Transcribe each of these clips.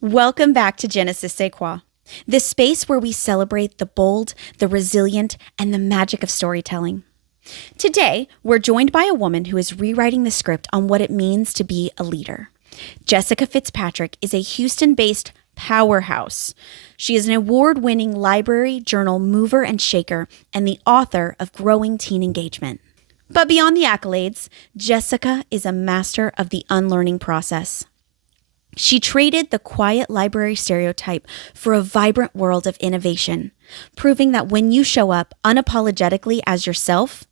Welcome back to Genesis Sais Quoi, the space where we celebrate the bold, the resilient, and the magic of storytelling. Today, we're joined by a woman who is rewriting the script on what it means to be a leader. Jessica FitzPatrick is a Houston-based powerhouse. She is an award-winning library journal mover and shaker and the author of Growing Teen Engagement. But beyond the accolades, Jessica is a master of the unlearning process. She traded the quiet library stereotype for a vibrant world of innovation, proving that when you show up unapologetically as yourself,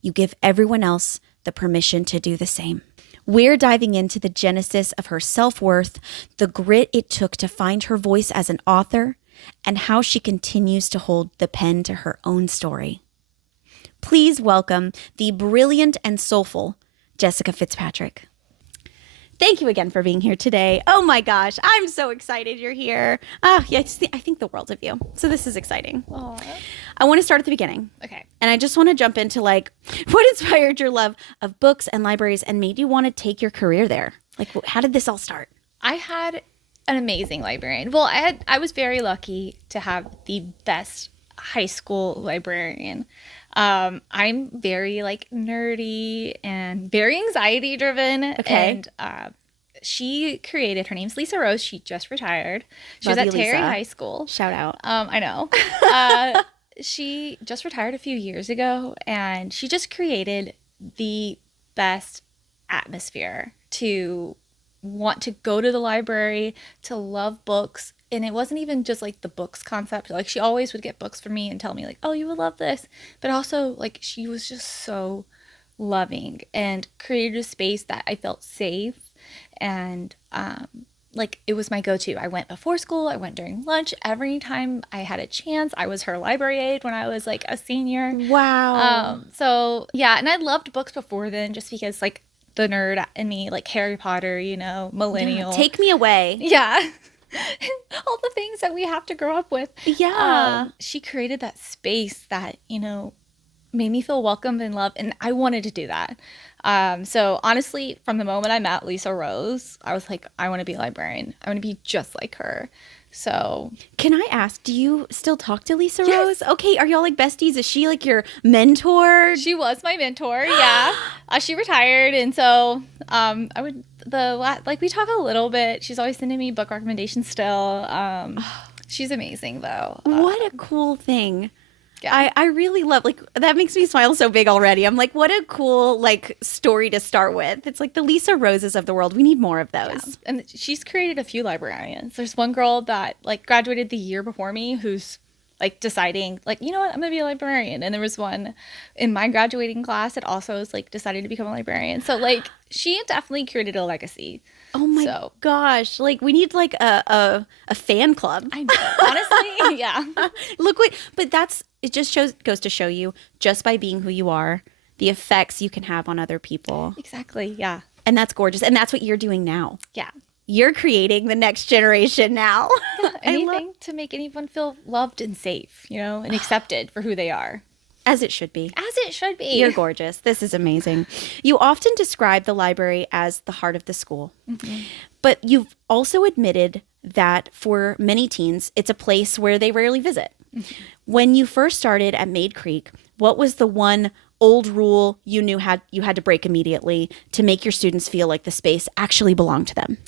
you give everyone else the permission to do the same. We're diving into the genesis of her self-worth, the grit it took to find her voice as an author, and how she continues to hold the pen to her own story. Please welcome the brilliant and soulful Jessica FitzPatrick. Thank you again for being here today. Oh my gosh, I'm so excited you're here. Yeah, I think the world of you. So this is exciting. Aww. I want to start at the beginning. Okay. And I just want to jump into what inspired your love of books and libraries and made you want to take your career there? Like, how did this all start? I had an amazing librarian. Well, I was very lucky to have the best high school librarian. I'm very nerdy and very anxiety driven. Okay. And she created, her name's Lisa Rose. She just retired. She Love was you, at Terry Lisa. High School. Shout out. I know. She just retired a few years ago, and she just created the best atmosphere to want to go to the library, to love books. And it wasn't even just the books concept. She always would get books for me and tell me oh, you would love this. But also she was just so loving and created a space that I felt safe. And it was my go-to. I went before school. I went during lunch. Every time I had a chance, I was her library aide when I was a senior. Wow. So yeah, and I loved books before then just because the nerd in me, Harry Potter, millennial. Yeah. Take me away. Yeah. All the things that we have to grow up with. Yeah. She created that space that, made me feel welcomed and loved. And I wanted to do that. So honestly, from the moment I met Lisa Rose, I was I want to be a librarian. I want to be just like her. So can I ask, do you still talk to Lisa Yes. Rose? Okay, are y'all besties? Is she your mentor? she was my mentor. Yeah. She retired. And so we talk a little bit. She's always sending me book recommendations still. She's amazing though. What a cool thing. Yeah. I really love, that makes me smile so big already. I'm what a cool, story to start with. It's the Lisa Roses of the world. We need more of those. Yeah. And she's created a few librarians. There's one girl that, graduated the year before me who's, deciding, you know what, I'm going to be a librarian. And there was one in my graduating class that also was, decided to become a librarian. So, she definitely created a legacy. Oh, my gosh. We need, a fan club. I know. Honestly, yeah. Look but it just goes to show you, just by being who you are, the effects you can have on other people. Exactly, yeah. And that's gorgeous. And that's what you're doing now. Yeah. You're creating the next generation now. Anything to make anyone feel loved and safe, and accepted for who they are. As it should be. As it should be. You're gorgeous. This is amazing. You often describe the library as the heart of the school. Mm-hmm. But you've also admitted that for many teens, it's a place where they rarely visit. Mm-hmm. When you first started at Maid Creek, what was the one old rule you knew you had to break immediately to make your students feel like the space actually belonged to them?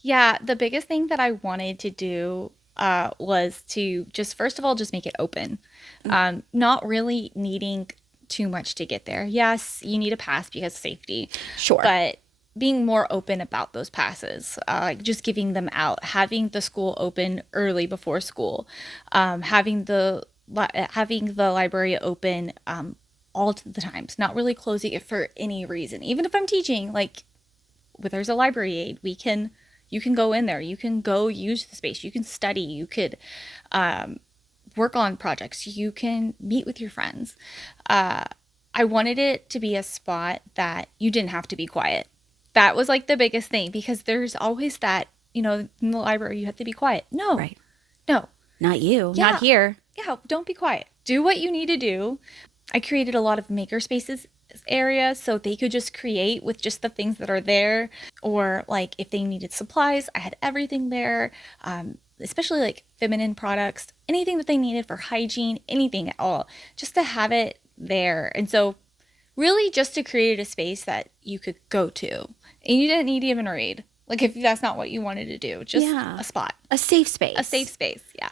Yeah, the biggest thing that I wanted to do was to first of all, just make it open. Not really needing too much to get there. Yes, you need a pass because of safety. Sure. But being more open about those passes, just giving them out, having the school open early before school, having the library open all the times, not really closing it for any reason. Even if I'm teaching, there's a library aide, you can go in there, you can go use the space, you can study, you could work on projects, you can meet with your friends. I wanted it to be a spot that you didn't have to be quiet. That was the biggest thing, because there's always that, in the library you have to be quiet. No. Right. No. Not you. Yeah. Not here. Yeah, don't be quiet. Do what you need to do. I created a lot of maker spaces area so they could just create with just the things that are there. Or like if they needed supplies, I had everything there, especially like feminine products, anything that they needed for hygiene, anything at all, just to have it there. And so really just to create a space that you could go to and you didn't need to even read. Like if that's not what you wanted to do, just a spot. A safe space. A safe space, yeah.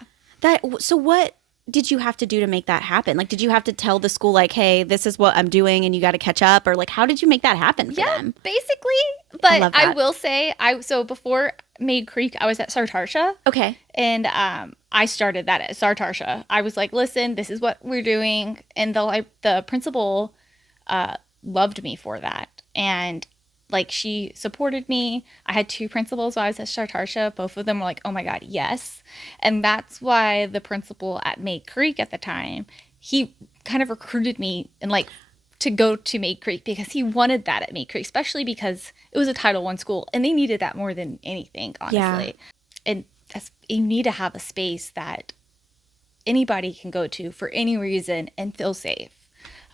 So what did you have to do to make that happen? Like, did you have to tell the school, like, hey, this is what I'm doing and you got to catch up? Or like, how did you make that happen for them? Basically. But I will say, so before Maid Creek, I was at Sartarsha. Okay. And I started that at Sartarsha. I was like, listen, this is what we're doing. And the principal loved me for that. And like she supported me. I had 2 principals while I was at Sartarsha. Both of them were like, oh my God, yes. And that's why the principal at Maid Creek at the time, he kind of recruited me and like to go to Maid Creek because he wanted that at Maid Creek, especially because it was a Title I school and they needed that more than anything, honestly. Yeah. And you need to have a space that anybody can go to for any reason and feel safe.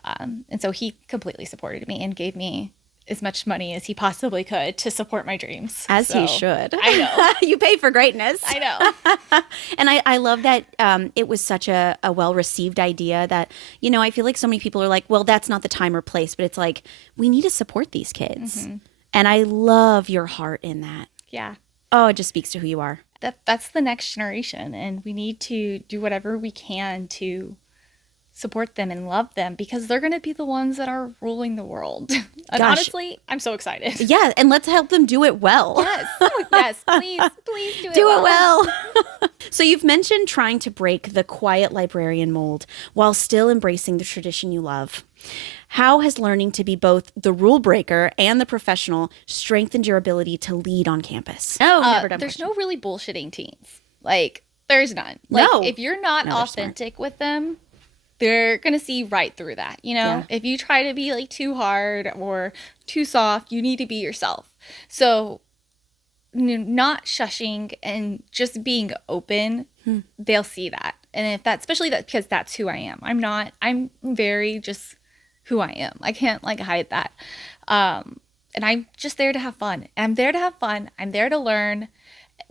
And so he completely supported me and gave me as much money as he possibly could to support my dreams. As he should. I know. You pay for greatness. I know. And I love that it was such a well-received idea that, you know, I feel like so many people are like, well, that's not the time or place. But it's like, we need to support these kids. Mm-hmm. And I love your heart in that. Yeah. Oh, it just speaks to who you are. That's the next generation. And we need to do whatever we can to support them and love them because they're going to be the ones that are ruling the world. And honestly, I'm so excited. Yeah, and let's help them do it well. Yes, yes, please do it well. So you've mentioned trying to break the quiet librarian mold while still embracing the tradition you love. How has learning to be both the rule breaker and the professional strengthened your ability to lead on campus? Oh, never done. There's no really bullshitting teens. Like, there's none. Like, if you're not authentic with them, they're going to see right through that, you know? Yeah. If you try to be like too hard or too soft, you need to be yourself. So not shushing and just being open, they'll see that. And if that, especially that, because that's who I am. I'm very just who I am. I can't like hide that. And I'm just there to have fun. I'm there to have fun. I'm there to learn,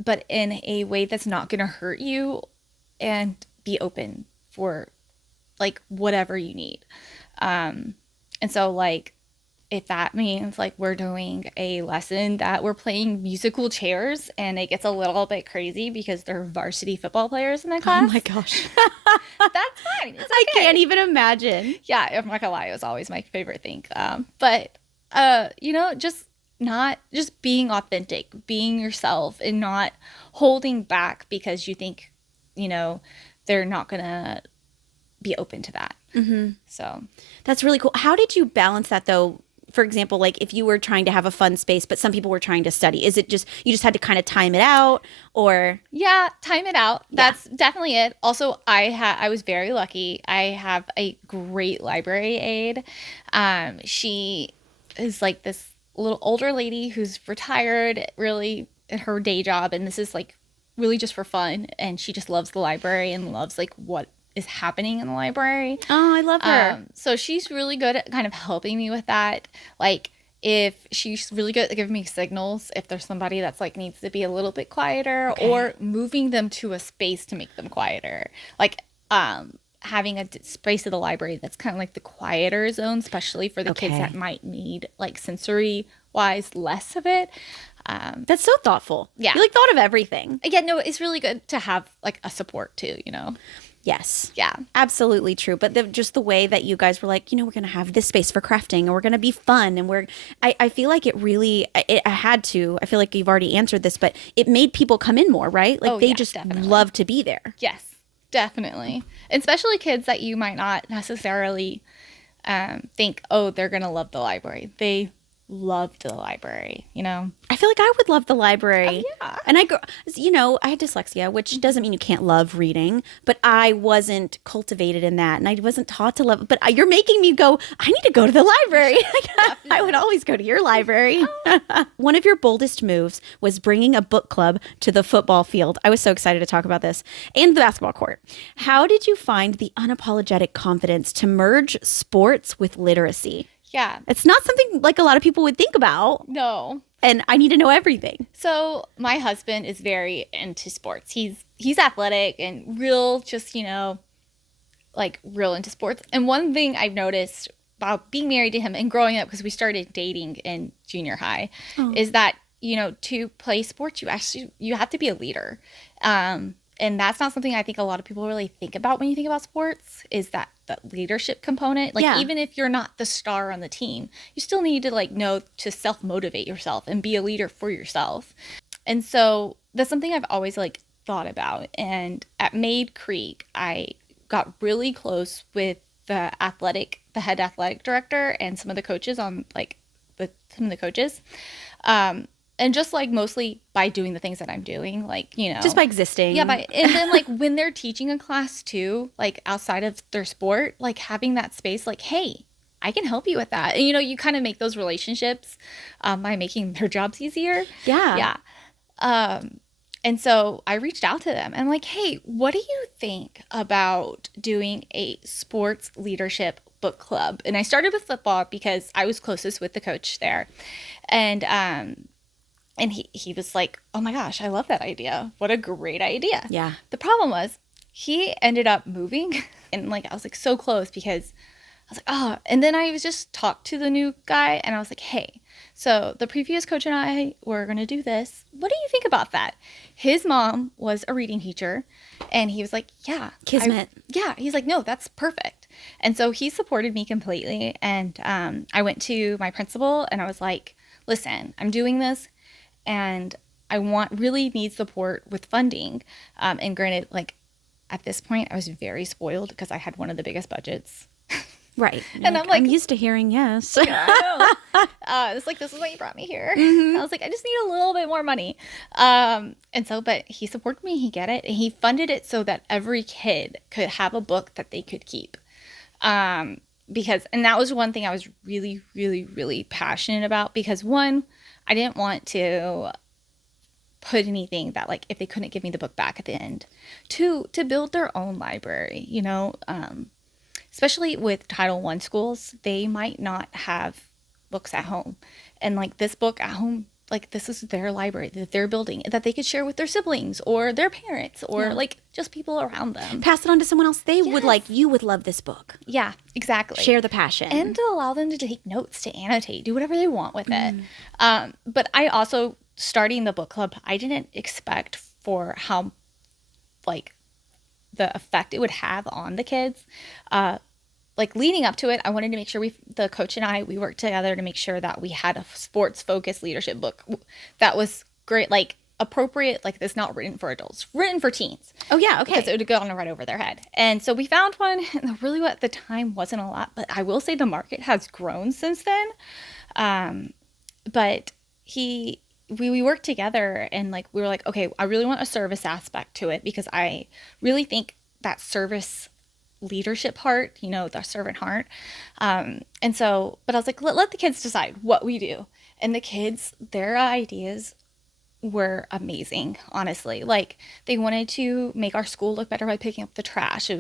but in a way that's not going to hurt you, and be open for like whatever you need. And so like, if that means like we're doing a lesson that we're playing musical chairs and it gets a little bit crazy because they're varsity football players in that class. Oh my gosh. That's fine. It's okay. I can't even imagine. Yeah, I'm not gonna lie, it was always my favorite thing. But you know, just being authentic, being yourself and not holding back because you think, you know, they're not gonna be open to that. Mm-hmm. So that's really cool. How did you balance that though? For example, like if you were trying to have a fun space, but some people were trying to study, is it just, you just had to kind of time it out or? Yeah, time it out. Yeah. That's definitely it. Also, I was very lucky. I have a great library aide. She is like this little older lady who's retired really in her day job. And this is like really just for fun. And she just loves the library and loves like what is happening in the library. Oh, I love her. So she's really good at kind of helping me with that. Like if she's really good at giving me signals, if there's somebody that's like needs to be a little bit quieter, or moving them to a space to make them quieter. Like having a space of the library that's kind of like the quieter zone, especially for the kids that might need like sensory wise less of it. That's so thoughtful. Yeah. You like thought of everything. Yeah, no, it's really good to have like a support too, you know? Yes. Yeah. Absolutely true. But just the way that you guys were like, you know, we're going to have this space for crafting and we're going to be fun. And I feel like it really, I had to, I feel like you've already answered this, but it made people come in more, right? Like they just love to be there. Yes, definitely. Especially kids that you might not necessarily think, oh, they're going to love the library. They loved the library, you know? I feel like I would love the library. Oh, yeah. And I had dyslexia, which doesn't mean you can't love reading, but I wasn't cultivated in that. And I wasn't taught to love it. But you're making me go, I need to go to the library. I would always go to your library. One of your boldest moves was bringing a book club to the football field. I was so excited to talk about this, and the basketball court. How did you find the unapologetic confidence to merge sports with literacy? Yeah. It's not something like a lot of people would think about. No. And I need to know everything. So my husband is very into sports. He's athletic and real, just, like real into sports. And one thing I've noticed about being married to him and growing up, because we started dating in junior high, is that, to play sports, you have to be a leader. And that's not something I think a lot of people really think about when you think about sports, is that the leadership component. Like, even if you're not the star on the team, you still need to know to self-motivate yourself and be a leader for yourself. And so that's something I've always thought about. And at Maid Creek, I got really close with the head athletic director and some of the coaches some of the coaches. And just mostly by doing the things that I'm doing, just by existing. Yeah. And then when they're teaching a class too, outside of their sport, having that space, hey, I can help you with that. And, you kind of make those relationships by making their jobs easier. Yeah. Yeah. And so I reached out to them and I'm like, hey, what do you think about doing a sports leadership book club? And I started with football because I was closest with the coach there. And he was like, oh my gosh, I love that idea. What a great idea. Yeah. The problem was he ended up moving and I was so close because I was like, oh, and then I was just talked to the new guy and I was like, hey, so the previous coach and I were going to do this. What do you think about that? His mom was a reading teacher and he was like, yeah. Kismet. He's like, no, that's perfect. And so he supported me completely. And I went to my principal and I was like, listen, I'm doing this and I really need support with funding. And granted, at this point, I was very spoiled because I had one of the biggest budgets. Right. And I'm used to hearing yes. Yeah, I know. It's this is why you brought me here. Mm-hmm. I was like, I just need a little bit more money. But he supported me. He get it. And he funded it so that every kid could have a book that they could keep. And that was one thing I was really, really, really passionate about because one, I didn't want to put anything that if they couldn't give me the book back at the end. Two, to build their own library, especially with Title I schools, they might not have books at home. And this book at home, this is their library that they're building that they could share with their siblings or their parents or just people around them. Pass it on to someone else. They would you would love this book. Yeah, exactly. Share the passion. And to allow them to take notes, to annotate, do whatever they want with it. But I also, starting the book club, I didn't expect for how, the effect it would have on the kids. Leading up to it, I wanted to make sure the coach and I, we worked together to make sure that we had a sports-focused leadership book that was great, appropriate, that's not written for adults, written for teens. Oh, yeah, okay. Because it would go on right over their head. And so we found one, and really at the time wasn't a lot, but I will say the market has grown since then. But we worked together, and we were like, okay, I really want a service aspect to it because I really think that service leadership part, the servant heart. But I was like, let the kids decide what we do. And the kids, their ideas were amazing, honestly. They wanted to make our school look better by picking up the trash.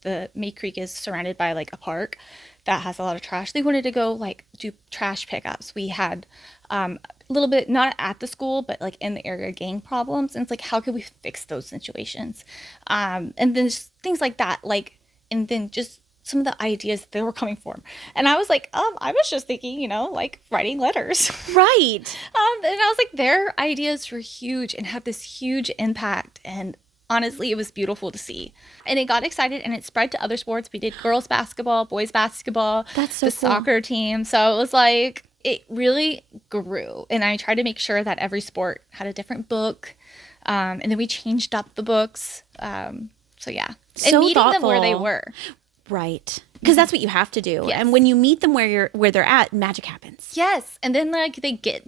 The Maid Creek is surrounded by a park that has a lot of trash. They wanted to go do trash pickups. We had a little bit, not at the school, but in the area, gang problems. And it's how can we fix those situations? And then just things like that, and then just some of the ideas they were coming from. And I was like, I was just thinking, writing letters. Right. And I was like, their ideas were huge and had this huge impact. And honestly, it was beautiful to see. And it got excited and it spread to other sports. We did girls basketball, boys basketball. That's so the cool. Soccer team. So it was it really grew. And I tried to make sure that every sport had a different book. And then we changed up the books. So yeah. So and meeting thoughtful. them where they were. Right. Because that's what you have to do. Yes. And when you meet them where they're at, magic happens. Yes. And then they're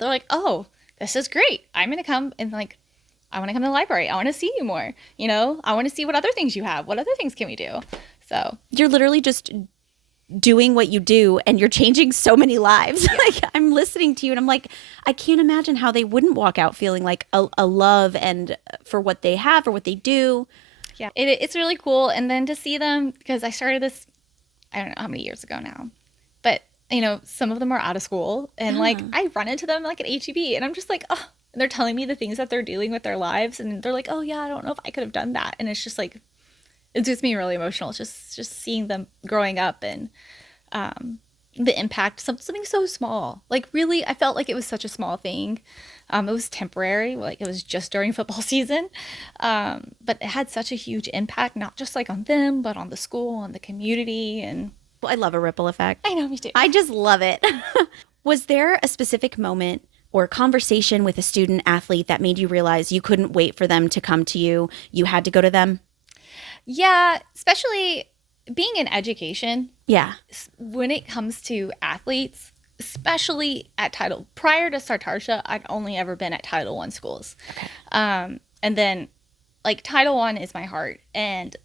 like, oh, this is great. I'm going to come and I want to come to the library. I want to see you more. I want to see what other things you have. What other things can we do? So you're literally just doing what you do and you're changing so many lives. Yeah. I'm listening to you and I'm like, I can't imagine how they wouldn't walk out feeling a love and for what they have or what they do. Yeah, it's really cool. And then to see them, because I started this, I don't know how many years ago now, but some of them are out of school, and like I run into them like at HEB, and I'm just like, oh, and they're telling me the things that they're dealing with their lives, and they're like, oh yeah, I don't know if I could have done that. And it's just like, it gets me really emotional just seeing them growing up, and the impact of something so small. Like really, I felt like it was such a small thing. It was temporary, like it was just during football season, but it had such a huge impact, not just like on them, but on the school and the community. And I love a ripple effect. I know, me too. I just love it. Was there a specific moment or conversation with a student athlete that made you realize you couldn't wait for them to come to you? You had to go to them? Yeah, especially being in education. Yeah. When it comes to athletes, especially at prior to Sartarsha, I'd only ever been at Title I schools. Okay. And then like Title I is my heart. And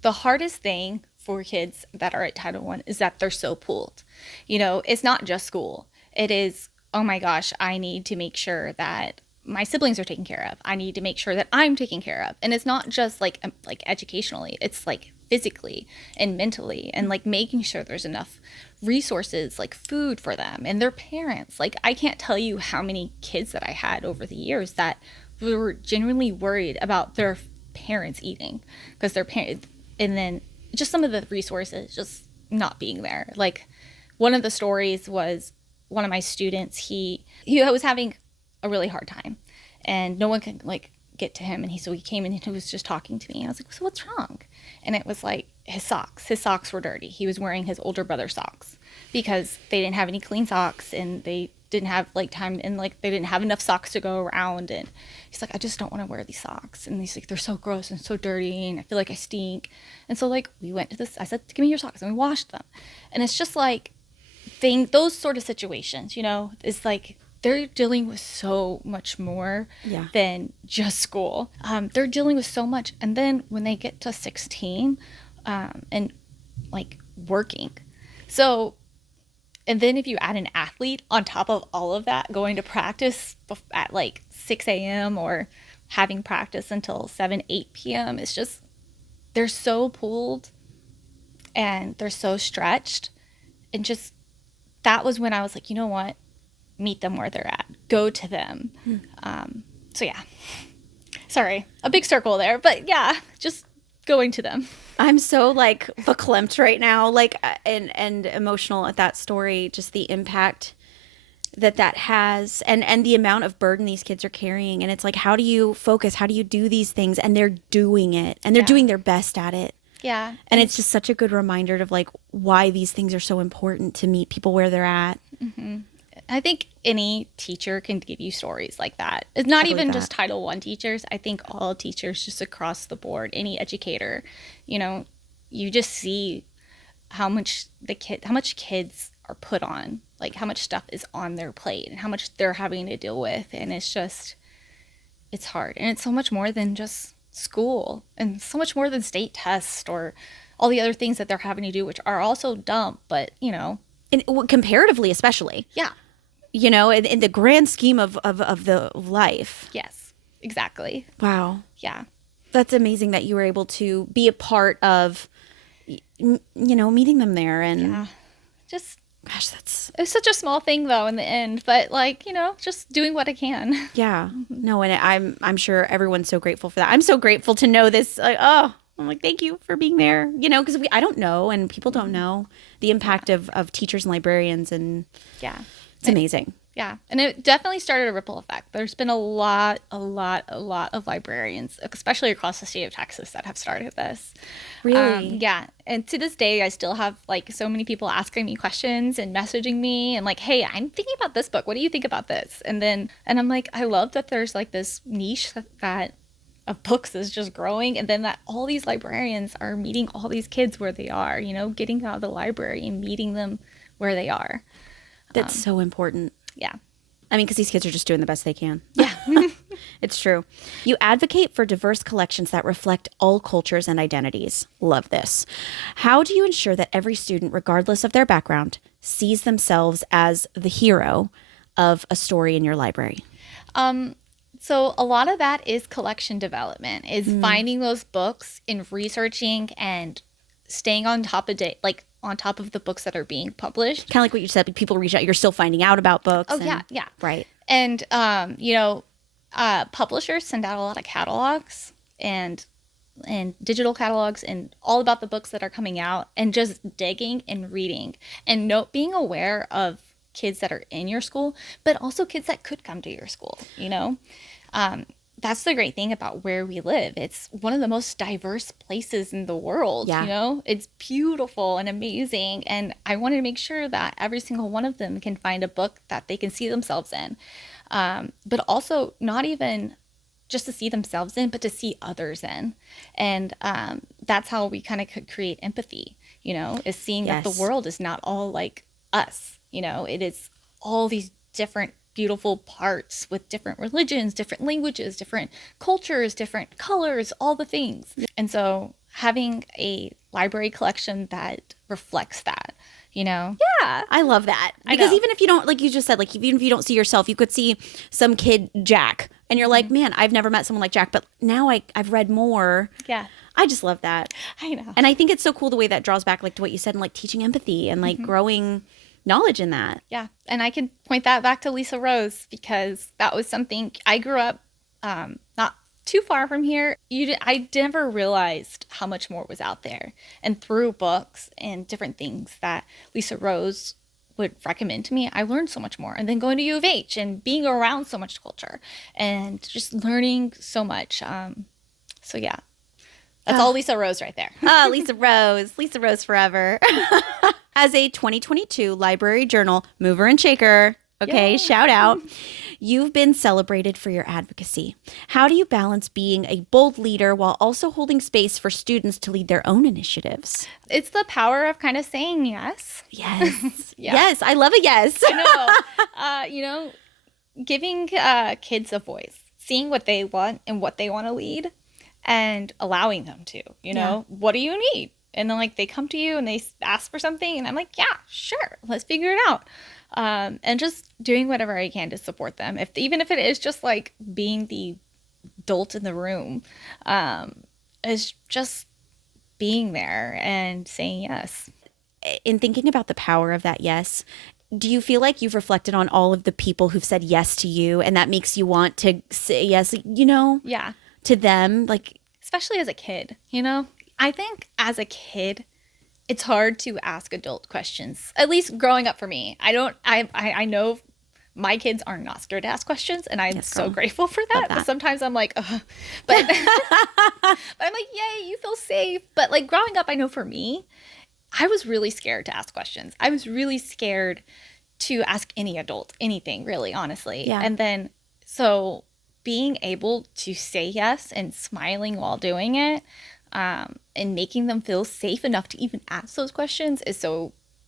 the hardest thing for kids that are at Title I is that they're so pulled. It's not just school. It is, oh my gosh, I need to make sure that my siblings are taken care of. I need to make sure that I'm taken care of. And it's not just like educationally, it's like physically and mentally, and like making sure there's enough resources, like food for them and their parents. Like I can't tell you how many kids that I had over the years that were genuinely worried about their parents eating, because their parents, and then just some of the resources just not being there. Like one of the stories was one of my students, he was having a really hard time, and no one could like get to him, and so he came in and he was just talking to me, and I was like, so what's wrong? And it was like his socks were dirty. He was wearing his older brother's socks because they didn't have any clean socks, and they didn't have like time, and like they didn't have enough socks to go around. And he's like, I just don't want to wear these socks, and he's like, they're so gross and so dirty, and I feel like I stink. And so like we went to this, I said, give me your socks, and we washed them. And it's just like those sort of situations, it's like they're dealing with so much more than just school. They're dealing with so much. And then when they get to 16, and like working. So, and then if you add an athlete on top of all of that, going to practice at like 6 a.m. or having practice until 7, 8 p.m. It's just, they're so pulled and they're so stretched. And just, that was when I was like, you know what? Meet them where they're at. Go to them. So yeah. Sorry, a big circle there, but yeah, just going to them. I'm so like verklempt right now, like and emotional at that story, just the impact that has, and the amount of burden these kids are carrying. And it's like, how do you focus? How do you do these things? And they're doing it, and they're doing their best at it. Yeah. And it's just such a good reminder of like why these things are so important, to meet people where they're at. Mm-hmm. I think any teacher can give you stories like that. It's not even just Title I teachers. I think all teachers just across the board, any educator, you just see how much kids are put on, like how much stuff is on their plate and how much they're having to deal with. And it's hard. And it's so much more than just school, and so much more than state tests or all the other things that they're having to do, which are also dumb, but and comparatively, especially. Yeah. In the grand scheme of the life. Yes, exactly. Wow. Yeah. That's amazing that you were able to be a part of, meeting them there. And yeah. Gosh, it was such a small thing though in the end, but like, just doing what I can. Yeah. No, and I'm sure everyone's so grateful for that. I'm so grateful to know this. Like, I'm like, thank you for being there. Because I don't know, and people don't know the impact of teachers and librarians, and it's amazing. Yeah. And it definitely started a ripple effect. There's been a lot of librarians, especially across the state of Texas, that have started this. Really? Yeah. And to this day, I still have like so many people asking me questions and messaging me and like, hey, I'm thinking about this book. What do you think about this? And I'm like, I love that there's like this niche that of books is just growing, and then that all these librarians are meeting all these kids where they are, getting out of the library and meeting them where they are. That's so important. Yeah. I mean, because these kids are just doing the best they can. Yeah. It's true. You advocate for diverse collections that reflect all cultures and identities. Love this. How do you ensure that every student, regardless of their background, sees themselves as the hero of a story in your library? So a lot of that is collection development, is finding those books and researching and staying on top of like on top of the books that are being published. Kind of like what you said, like people reach out, you're still finding out about books. Oh, yeah. Right. And, publishers send out a lot of catalogs and digital catalogs and all about the books that are coming out, and just digging and reading and being aware of kids that are in your school, but also kids that could come to your school, that's the great thing about where we live. It's one of the most diverse places in the world. Yeah. It's beautiful and amazing. And I want to make sure that every single one of them can find a book that they can see themselves in. But also not even just to see themselves in, but to see others in. And that's how we kind of could create empathy, is seeing that the world is not all like us. It is all these different beautiful parts with different religions, different languages, different cultures, different colors, all the things. And so having a library collection that reflects that, Yeah, I love that. Because even if you don't, like you just said, like even if you don't see yourself, you could see some kid, Jack, and you're like, man, I've never met someone like Jack, but now I've read more. Yeah. I just love that. I know. And I think it's so cool the way that draws back like to what you said and like teaching empathy and like growing knowledge in that. Yeah. And I can point that back to Lisa Rose, because that was something I grew up not too far from here. I never realized how much more was out there. And through books and different things that Lisa Rose would recommend to me, I learned so much more. And then going to U of H and being around so much culture and just learning so much. So yeah. That's all Lisa Rose right there. Lisa Rose forever. As a 2022 Library Journal mover and shaker, okay, shout out, you've been celebrated for your advocacy. How do you balance being a bold leader while also holding space for students to lead their own initiatives? It's the power of kind of saying yes. Yes. Yes, I love a yes. I know. Giving kids a voice, seeing what they want and what they want to lead, and allowing them to, what do you need? And then like they come to you and they ask for something, and I'm like, yeah, sure, let's figure it out. And just doing whatever I can to support them. Even if it is just like being the adult in the room, is just being there and saying yes. In thinking about the power of that yes, do you feel like you've reflected on all of the people who've said yes to you, and that makes you want to say yes, Yeah. to them? Like, especially as a kid, I think as a kid, it's hard to ask adult questions. At least growing up for me. I know my kids are not scared to ask questions, and I'm so grateful for that. But sometimes I'm like, ugh. But, but I'm like, yay, you feel safe. But like growing up, I know for me, I was really scared to ask questions. I was really scared to ask any adult anything, really, honestly. Yeah. And then, so being able to say yes and smiling while doing it, and making them feel safe enough to even ask those questions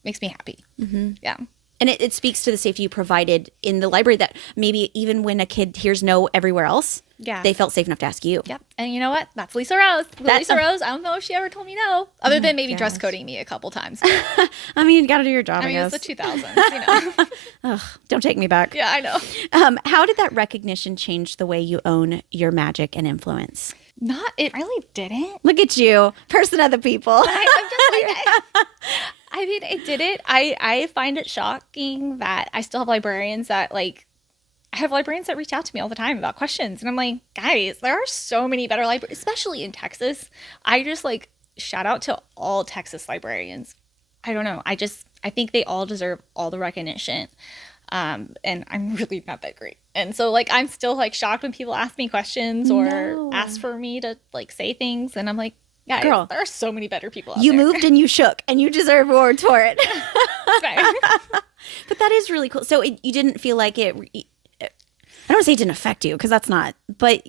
makes me happy. Mm-hmm. Yeah. And it speaks to the safety you provided in the library, that maybe even when a kid hears no everywhere else, they felt safe enough to ask you. Yep. And you know what? That's Lisa Rose. Lisa Rose, I don't know if she ever told me no, other than maybe dress coding me a couple times. I mean, you got to do your job, I guess. It's the 2000s, Ugh, don't take me back. Yeah, I know. How did that recognition change the way you own your magic and influence? It really didn't. Look at you, person of the people. I'm just like, I mean, it didn't. I find it shocking that I still have librarians that reach out to me all the time about questions. And I'm like, guys, there are so many better libraries, especially in Texas. I just like shout out to all Texas librarians. I don't know. I think they all deserve all the recognition. And I'm really not that great. And so like, I'm still like shocked when people ask me questions or ask for me to like say things. And I'm like, guys, girl, there are so many better people out there. You moved and you shook and you deserve awards for it. But that is really cool. So you didn't feel like it, I don't want to say it didn't affect you, because that's not, but.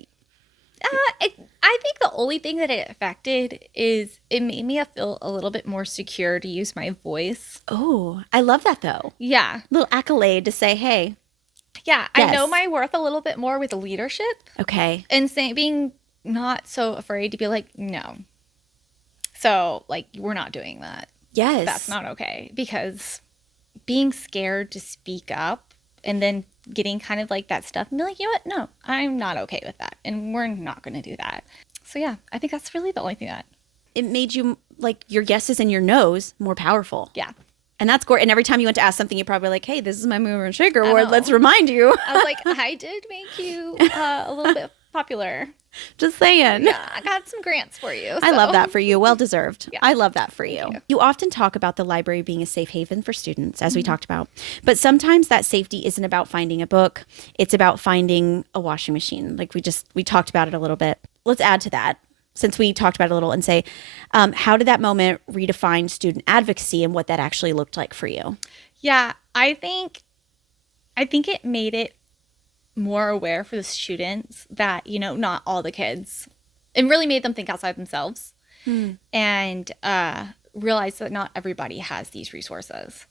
I think the only thing that it affected is it made me feel a little bit more secure to use my voice. Oh, I love that though. Yeah. Little accolade to say, hey. Yeah, yes. I know my worth a little bit more with leadership. Okay. And being not so afraid to be like, no. So, like, we're not doing that. Yes. That's not okay. Because being scared to speak up and then getting kind of like that stuff and be like, you know what? No, I'm not okay with that. And we're not going to do that. So, yeah, I think that's really the only thing that. It made you like your yeses and your nos more powerful. Yeah. And that's great. And every time you went to ask something, you probably like, hey, this is my mover and shaker I award. know. Let's remind you. I was like, I did make you a little bit popular. Just saying. Yeah, I got some grants for you. I love that for you. Well deserved. Yeah. I love that for you. You often talk about the library being a safe haven for students, as we talked about. But sometimes that safety isn't about finding a book. It's about finding a washing machine. Like we talked about it a little bit. Let's add to that, since we talked about it a little, and say, how did that moment redefine student advocacy and what that actually looked like for you? Yeah, I think it made it more aware for the students that, you know, not all the kids, it really made them think outside themselves and realize that not everybody has these resources.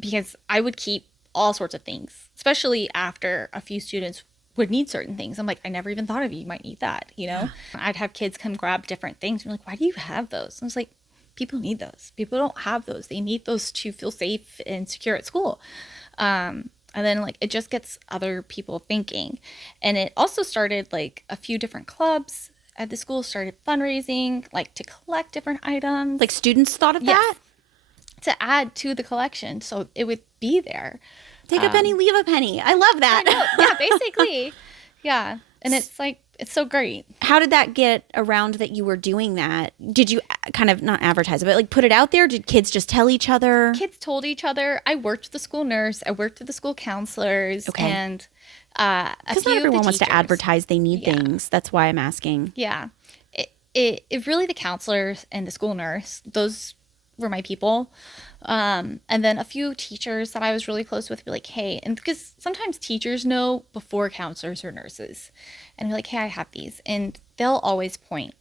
Because I would keep all sorts of things, especially after a few students would need certain things. I'm like, I never even thought of you. You might need that, you know? I'd have kids come grab different things. And I'm like, why do you have those? I was like, people need those. People don't have those. They need those to feel safe and secure at school. And then like it just gets other people thinking. And it also started like a few different clubs at the school started fundraising, like to collect different items. Like students thought of that? To add to the collection. So it would be there. Take a penny, leave a penny. I love that. I know. Yeah, basically. Yeah. And it's like, it's so great. How did that get around that you were doing that? Did you kind of not advertise it, but like put it out there? Did kids just tell each other? Kids told each other. I worked with the school nurse. I worked with the school counselors. Okay. And because not everyone wants to advertise they need Yeah. things. That's why I'm asking. Yeah. It really the counselors and the school nurse, those were my people. And then a few teachers that I was really close with would be like, hey, and because sometimes teachers know before counselors or nurses and be like, hey, I have these. And they'll always point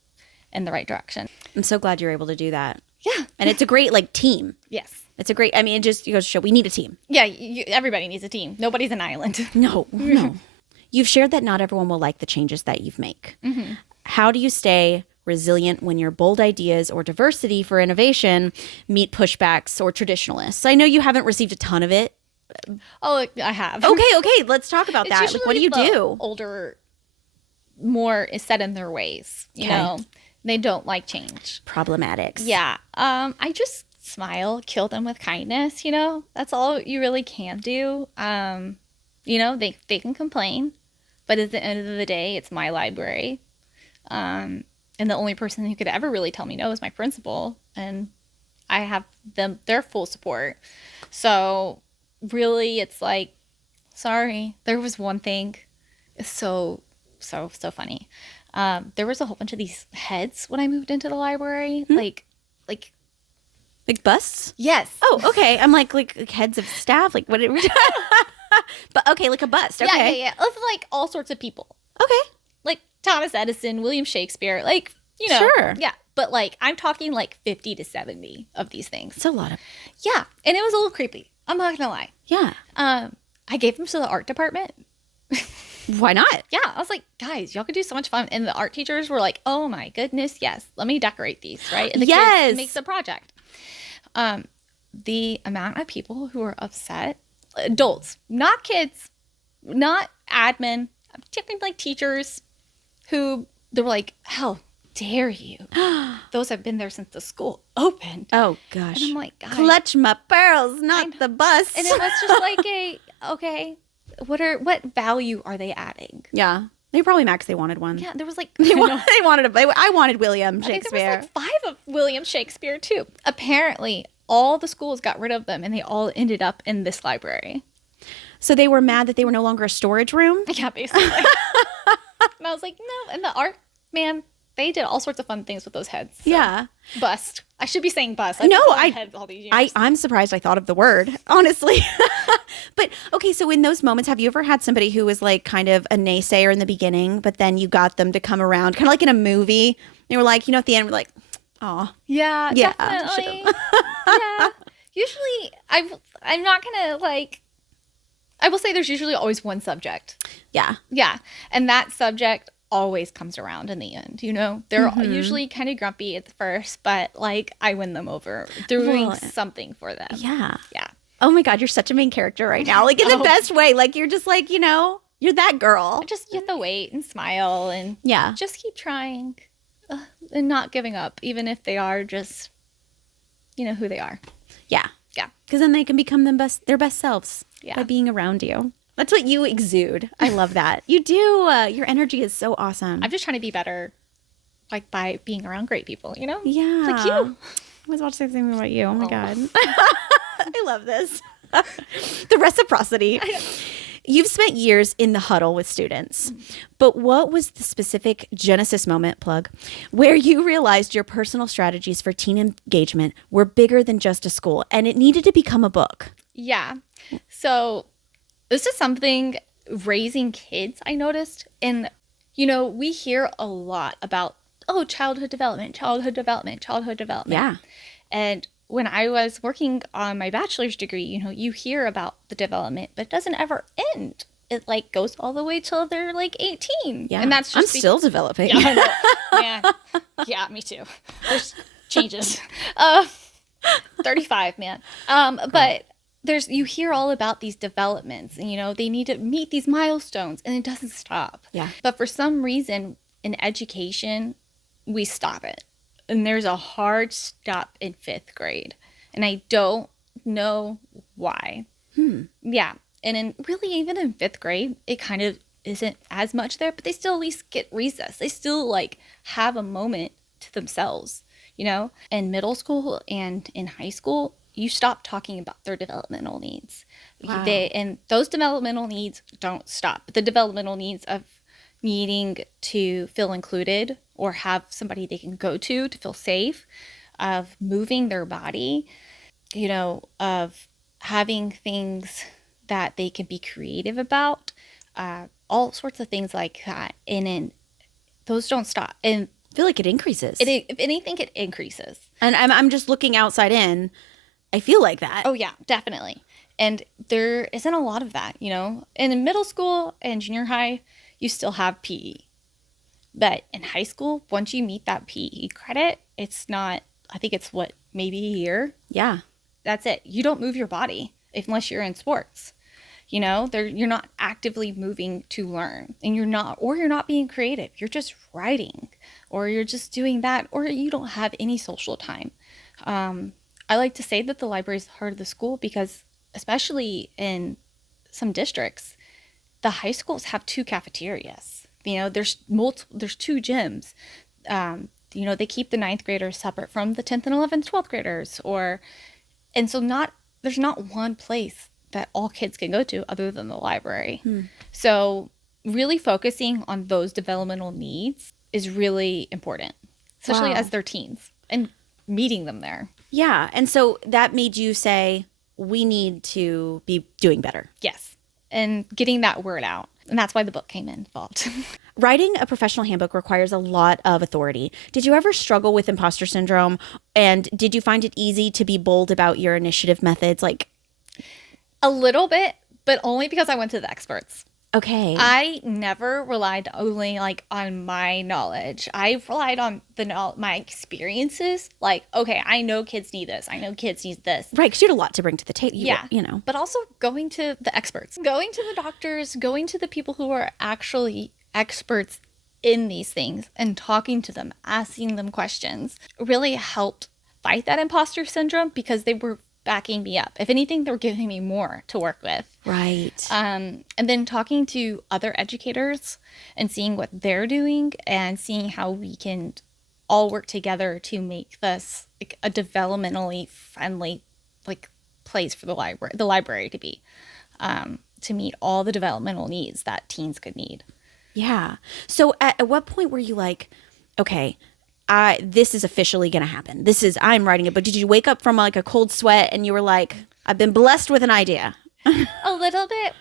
in the right direction. I'm so glad you're able to do that. Yeah. And it's a great like team. Yes. It's a great, I mean, it just goes to show we need a team. Yeah. Everybody needs a team. Nobody's an island. No. You've shared that not everyone will like the changes that you make. Mm-hmm. How do you stay resilient when your bold ideas or diversity for innovation meet pushbacks or traditionalists? I know you haven't received a ton of it. Oh, I have. Okay. Let's talk about It's that. Like, what do you usually the do? Older, more set in their ways. You know, they don't like change. Problematics. Yeah. I just smile, kill them with kindness. You know, that's all you really can do. You know, they can complain, but at the end of the day, it's my library. And the only person who could ever really tell me no is my principal, and I have their full support. So really, it's like, sorry, there was one thing. It's so funny. There was a whole bunch of these heads when I moved into the library, like busts? yes. Oh, okay. I'm like heads of staff. Like what? But okay, like a bust. Okay. Yeah. Of like all sorts of people. Okay. Like Thomas Edison, William Shakespeare, like, you know. Sure. Yeah. But like, I'm talking like 50 to 70 of these things. It's a lot of. Yeah. And it was a little creepy. I'm not going to lie. Yeah. I gave them to the art department. Why not? Yeah. I was like, guys, y'all could do so much fun. And the art teachers were like, oh my goodness. Yes. Let me decorate these. Right. And the kids make the project. The amount of people who are upset, adults, not kids, not admin, I'm talking like teachers who they were like, how dare you? Those have been there since the school opened. Oh gosh. And I'm like, guys. Clutch my pearls, not the bus. And it was just like okay, what value are they adding? Yeah. They probably max they wanted one. Yeah, there was like They wanted I wanted William I think Shakespeare. there was like 5 of William Shakespeare too. Apparently, all the schools got rid of them and they all ended up in this library. So they were mad that they were no longer a storage room? Yeah, basically. And I was like, no. And the art, man, they did all sorts of fun things with those heads. So. Yeah. Bust. I should be saying bust. Heads all these years. I'm surprised I thought of the word, honestly. But okay, so in those moments, have you ever had somebody who was like kind of a naysayer in the beginning, but then you got them to come around, kind of like in a movie? They were like, you know, at the end, we're like, oh. Yeah, Yeah, definitely. Yeah. Usually, I'm not going to like, I will say there's usually always one subject. Yeah. Yeah. And that subject always comes around in the end, you know? They're usually kind of grumpy at the first, but like I win them over doing something for them. Yeah. Yeah. Oh my God, you're such a main character right now. Like in the best way. Like you're just like, you know, you're that girl. Just you have to wait and smile and Yeah. just keep trying and not giving up, even if they are just you know who they are. Yeah. Yeah. Because then they can become their best selves by being around you. That's what you exude. I love that. You do. Your energy is so awesome. I'm just trying to be better, like by being around great people, you know? Yeah. Like you. I was watching something about you. Oh my God. I love this. The reciprocity. You've spent years in the huddle with students, but what was the specific Genesis moment, plug, where you realized your personal strategies for teen engagement were bigger than just a school and it needed to become a book? Yeah. So this is something raising kids I noticed. And, you know, we hear a lot about, oh, childhood development. Yeah. And when I was working on my bachelor's degree, you know, you hear about the development, but it doesn't ever end. It like goes all the way till they're like 18. Yeah. And that's just I'm still developing. Yeah, I know. Man. Yeah, me too. There's changes. 35, man. But you hear all about these developments and, you know, they need to meet these milestones and it doesn't stop. Yeah. But for some reason in education, we stop it. And there's a hard stop in 5th grade. And I don't know why. Yeah. And even in 5th grade, it kind of isn't as much there, but they still at least get recess. They still like have a moment to themselves, you know? In middle school and in high school, you stop talking about their developmental needs. Wow. And those developmental needs don't stop. The developmental needs of needing to feel included or have somebody they can go to feel safe, of moving their body, you know, of having things that they can be creative about, all sorts of things like that. And those don't stop. And I feel like it increases. if anything, it increases. And I'm just looking outside in. I feel like that. Oh, yeah, definitely. And there isn't a lot of that, you know. And in middle school and junior high, you still have PE. But in high school, once you meet that PE credit, it's not, I think it's maybe a year. Yeah. That's it. You don't move your body unless you're in sports. You know, you're not actively moving to learn, and you're not being creative. You're just writing, or you're just doing that, or you don't have any social time. I like to say that the library is the heart of the school because, especially in some districts, the high schools have 2 cafeterias. You know, there's 2 gyms. You know, they keep the 9th graders separate from the 10th and 11th, 12th graders, and so there's not one place that all kids can go to other than the library. So really focusing on those developmental needs is really important, especially as they're teens, and meeting them there. Yeah. And so that made you say, we need to be doing better. Yes. And getting that word out. And that's why the book came involved. Writing a professional handbook requires a lot of authority. Did you ever struggle with imposter syndrome? And did you find it easy to be bold about your initiative methods? Like, a little bit, but only because I went to the experts. okay. I never relied only like on my knowledge. I relied on my experiences. Like, okay, I know kids need this. I know kids need this. Right, because you had a lot to bring to the table. Yeah. You know. But also going to the experts, going to the doctors, going to the people who are actually experts in these things and talking to them, asking them questions really helped fight that imposter syndrome because they were backing me up. If anything, they were giving me more to work with. Right. And then talking to other educators and seeing what they're doing and seeing how we can all work together to make this like a developmentally friendly like place for the library to be, to meet all the developmental needs that teens could need. Yeah. So at what point were you like, okay, this is officially going to happen. I'm writing it. But did you wake up from like a cold sweat and you were like, I've been blessed with an idea? A little bit.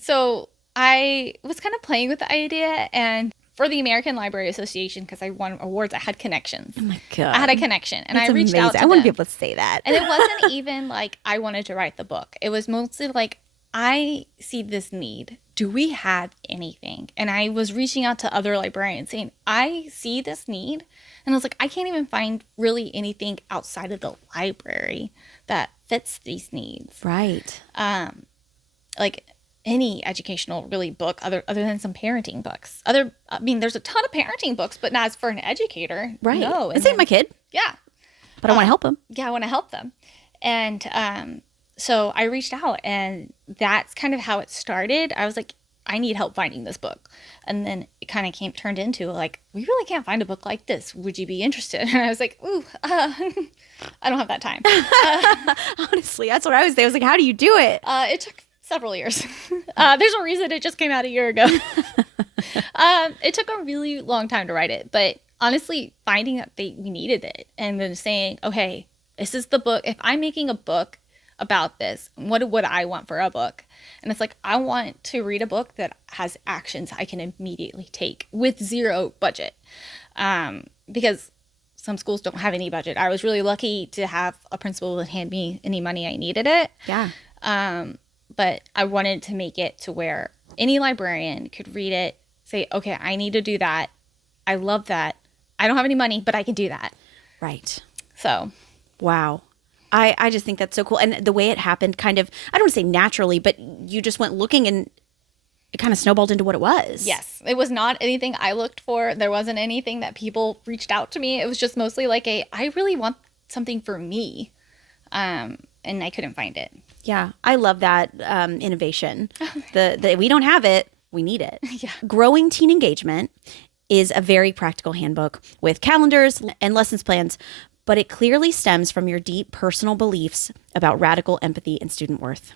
So I was kind of playing with the idea, and for the American Library Association, because I won awards, I had connections. Oh my God. I had a connection, and That's I reached amazing. out to I want to be them. able to say that. And it wasn't even like I wanted to write the book. It was mostly like, I see this need. Do we have anything? And I was reaching out to other librarians saying, I see this need. And I was like, I can't even find really anything outside of the library that fits these needs. Right. Like any educational really book other than some parenting books. There's a ton of parenting books, but not as for an educator. Right. No. This ain't my kid. Yeah. But I want to help them. Yeah, I want to help them. And so I reached out, and that's kind of how it started. I was like, I need help finding this book. And then it kind of turned into like, we really can't find a book like this. Would you be interested? And I was like, ooh, I don't have that time. Honestly, that's what I was saying. I was like, how do you do it? It took several years. There's a reason it just came out a year ago. It took a really long time to write it. But honestly, finding that we needed it and then saying, okay, this is the book. If I'm making a book about this, what would I want for a book? And it's like, I want to read a book that has actions I can immediately take with zero budget. Because some schools don't have any budget. I was really lucky to have a principal that hand me any money I needed it. Yeah. But I wanted to make it to where any librarian could read it, say, okay, I need to do that. I love that. I don't have any money, but I can do that. Right. So. Wow. I just think that's so cool. And the way it happened kind of, I don't want to say naturally, but you just went looking and it kind of snowballed into what it was. Yes. It was not anything I looked for. There wasn't anything that people reached out to me. It was just mostly like I really want something for me. And I couldn't find it. Yeah. I love that innovation. The we don't have it, we need it. Yeah. Growing Teen Engagement is a very practical handbook with calendars and lessons plans, but it clearly stems from your deep personal beliefs about radical empathy and student worth.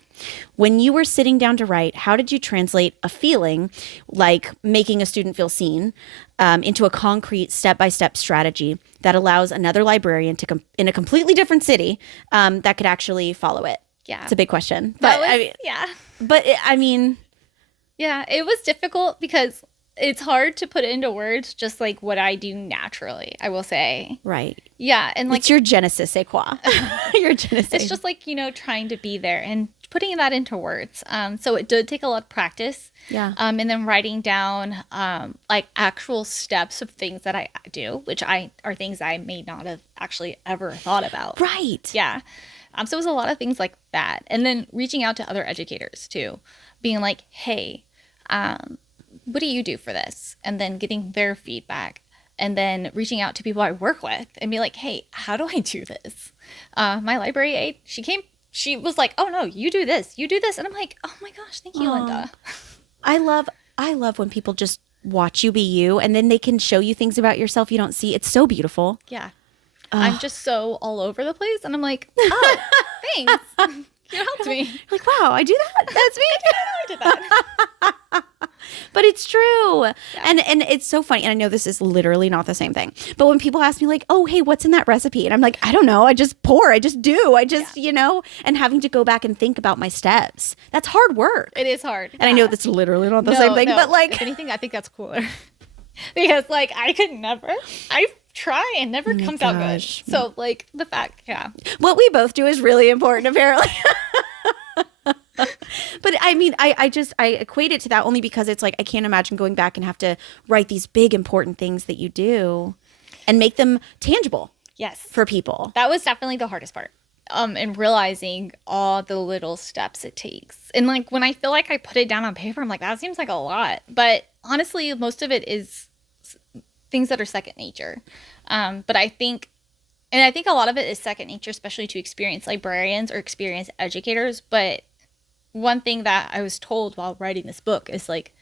When you were sitting down to write, how did you translate a feeling like making a student feel seen into a concrete step-by-step strategy that allows another librarian to in a completely different city that could actually follow it? Yeah. It's a big question. But yeah. But yeah, it was difficult because it's hard to put into words just like what I do naturally, I will say. Right. Yeah. And like, it's your Genesis Sais Quoi. Your Genesis. It's just like, trying to be there and putting that into words. So it did take a lot of practice. Yeah. And then writing down like actual steps of things that I do, which are things I may not have actually ever thought about. Right. Yeah. So it was a lot of things like that. And then reaching out to other educators too, being like, hey, what do you do for this? And then getting their feedback, and then reaching out to people I work with and be like, hey, how do I do this? My library aide, she was like, oh no, you do this. And I'm like, oh my gosh, thank you, Linda. I love when people just watch you be you, and then they can show you things about yourself you don't see. It's so beautiful. Yeah. I'm just so all over the place, and I'm like, oh, thanks. You helped me. You're like, wow, I do that? That's me? I did that. But it's true. Yeah. And it's so funny. And I know this is literally not the same thing. But when people ask me like, oh, hey, what's in that recipe? And I'm like, I don't know. I just pour. I just do. And having to go back and think about my steps. That's hard work. It is hard. And I know that's literally not the same thing. No. But like, if anything, I think that's cooler. Because like I could never. I try and never comes out good. So like the fact, yeah. What we both do is really important, apparently. But I mean, I equate it to that only because it's like I can't imagine going back and have to write these big important things that you do and make them tangible. Yes. For people. That was definitely the hardest part. And realizing all the little steps it takes. And like when I feel like I put it down on paper, I'm like, that seems like a lot. But honestly, most of it is things that are second nature. But I think a lot of it is second nature, especially to experienced librarians or experienced educators. But one thing that I was told while writing this book is like,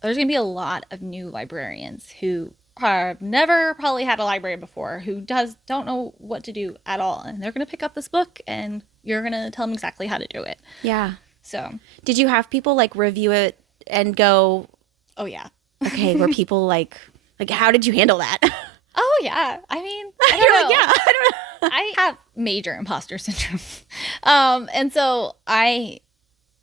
there's going to be a lot of new librarians who have never probably had a library before, who don't know what to do at all. And they're going to pick up this book and you're going to tell them exactly how to do it. Yeah. So. Did you have people like review it and go, oh yeah. Okay. Were people like how did you handle that? Oh yeah. I mean, I don't know. Like, yeah, I don't know. I have major imposter syndrome. And so I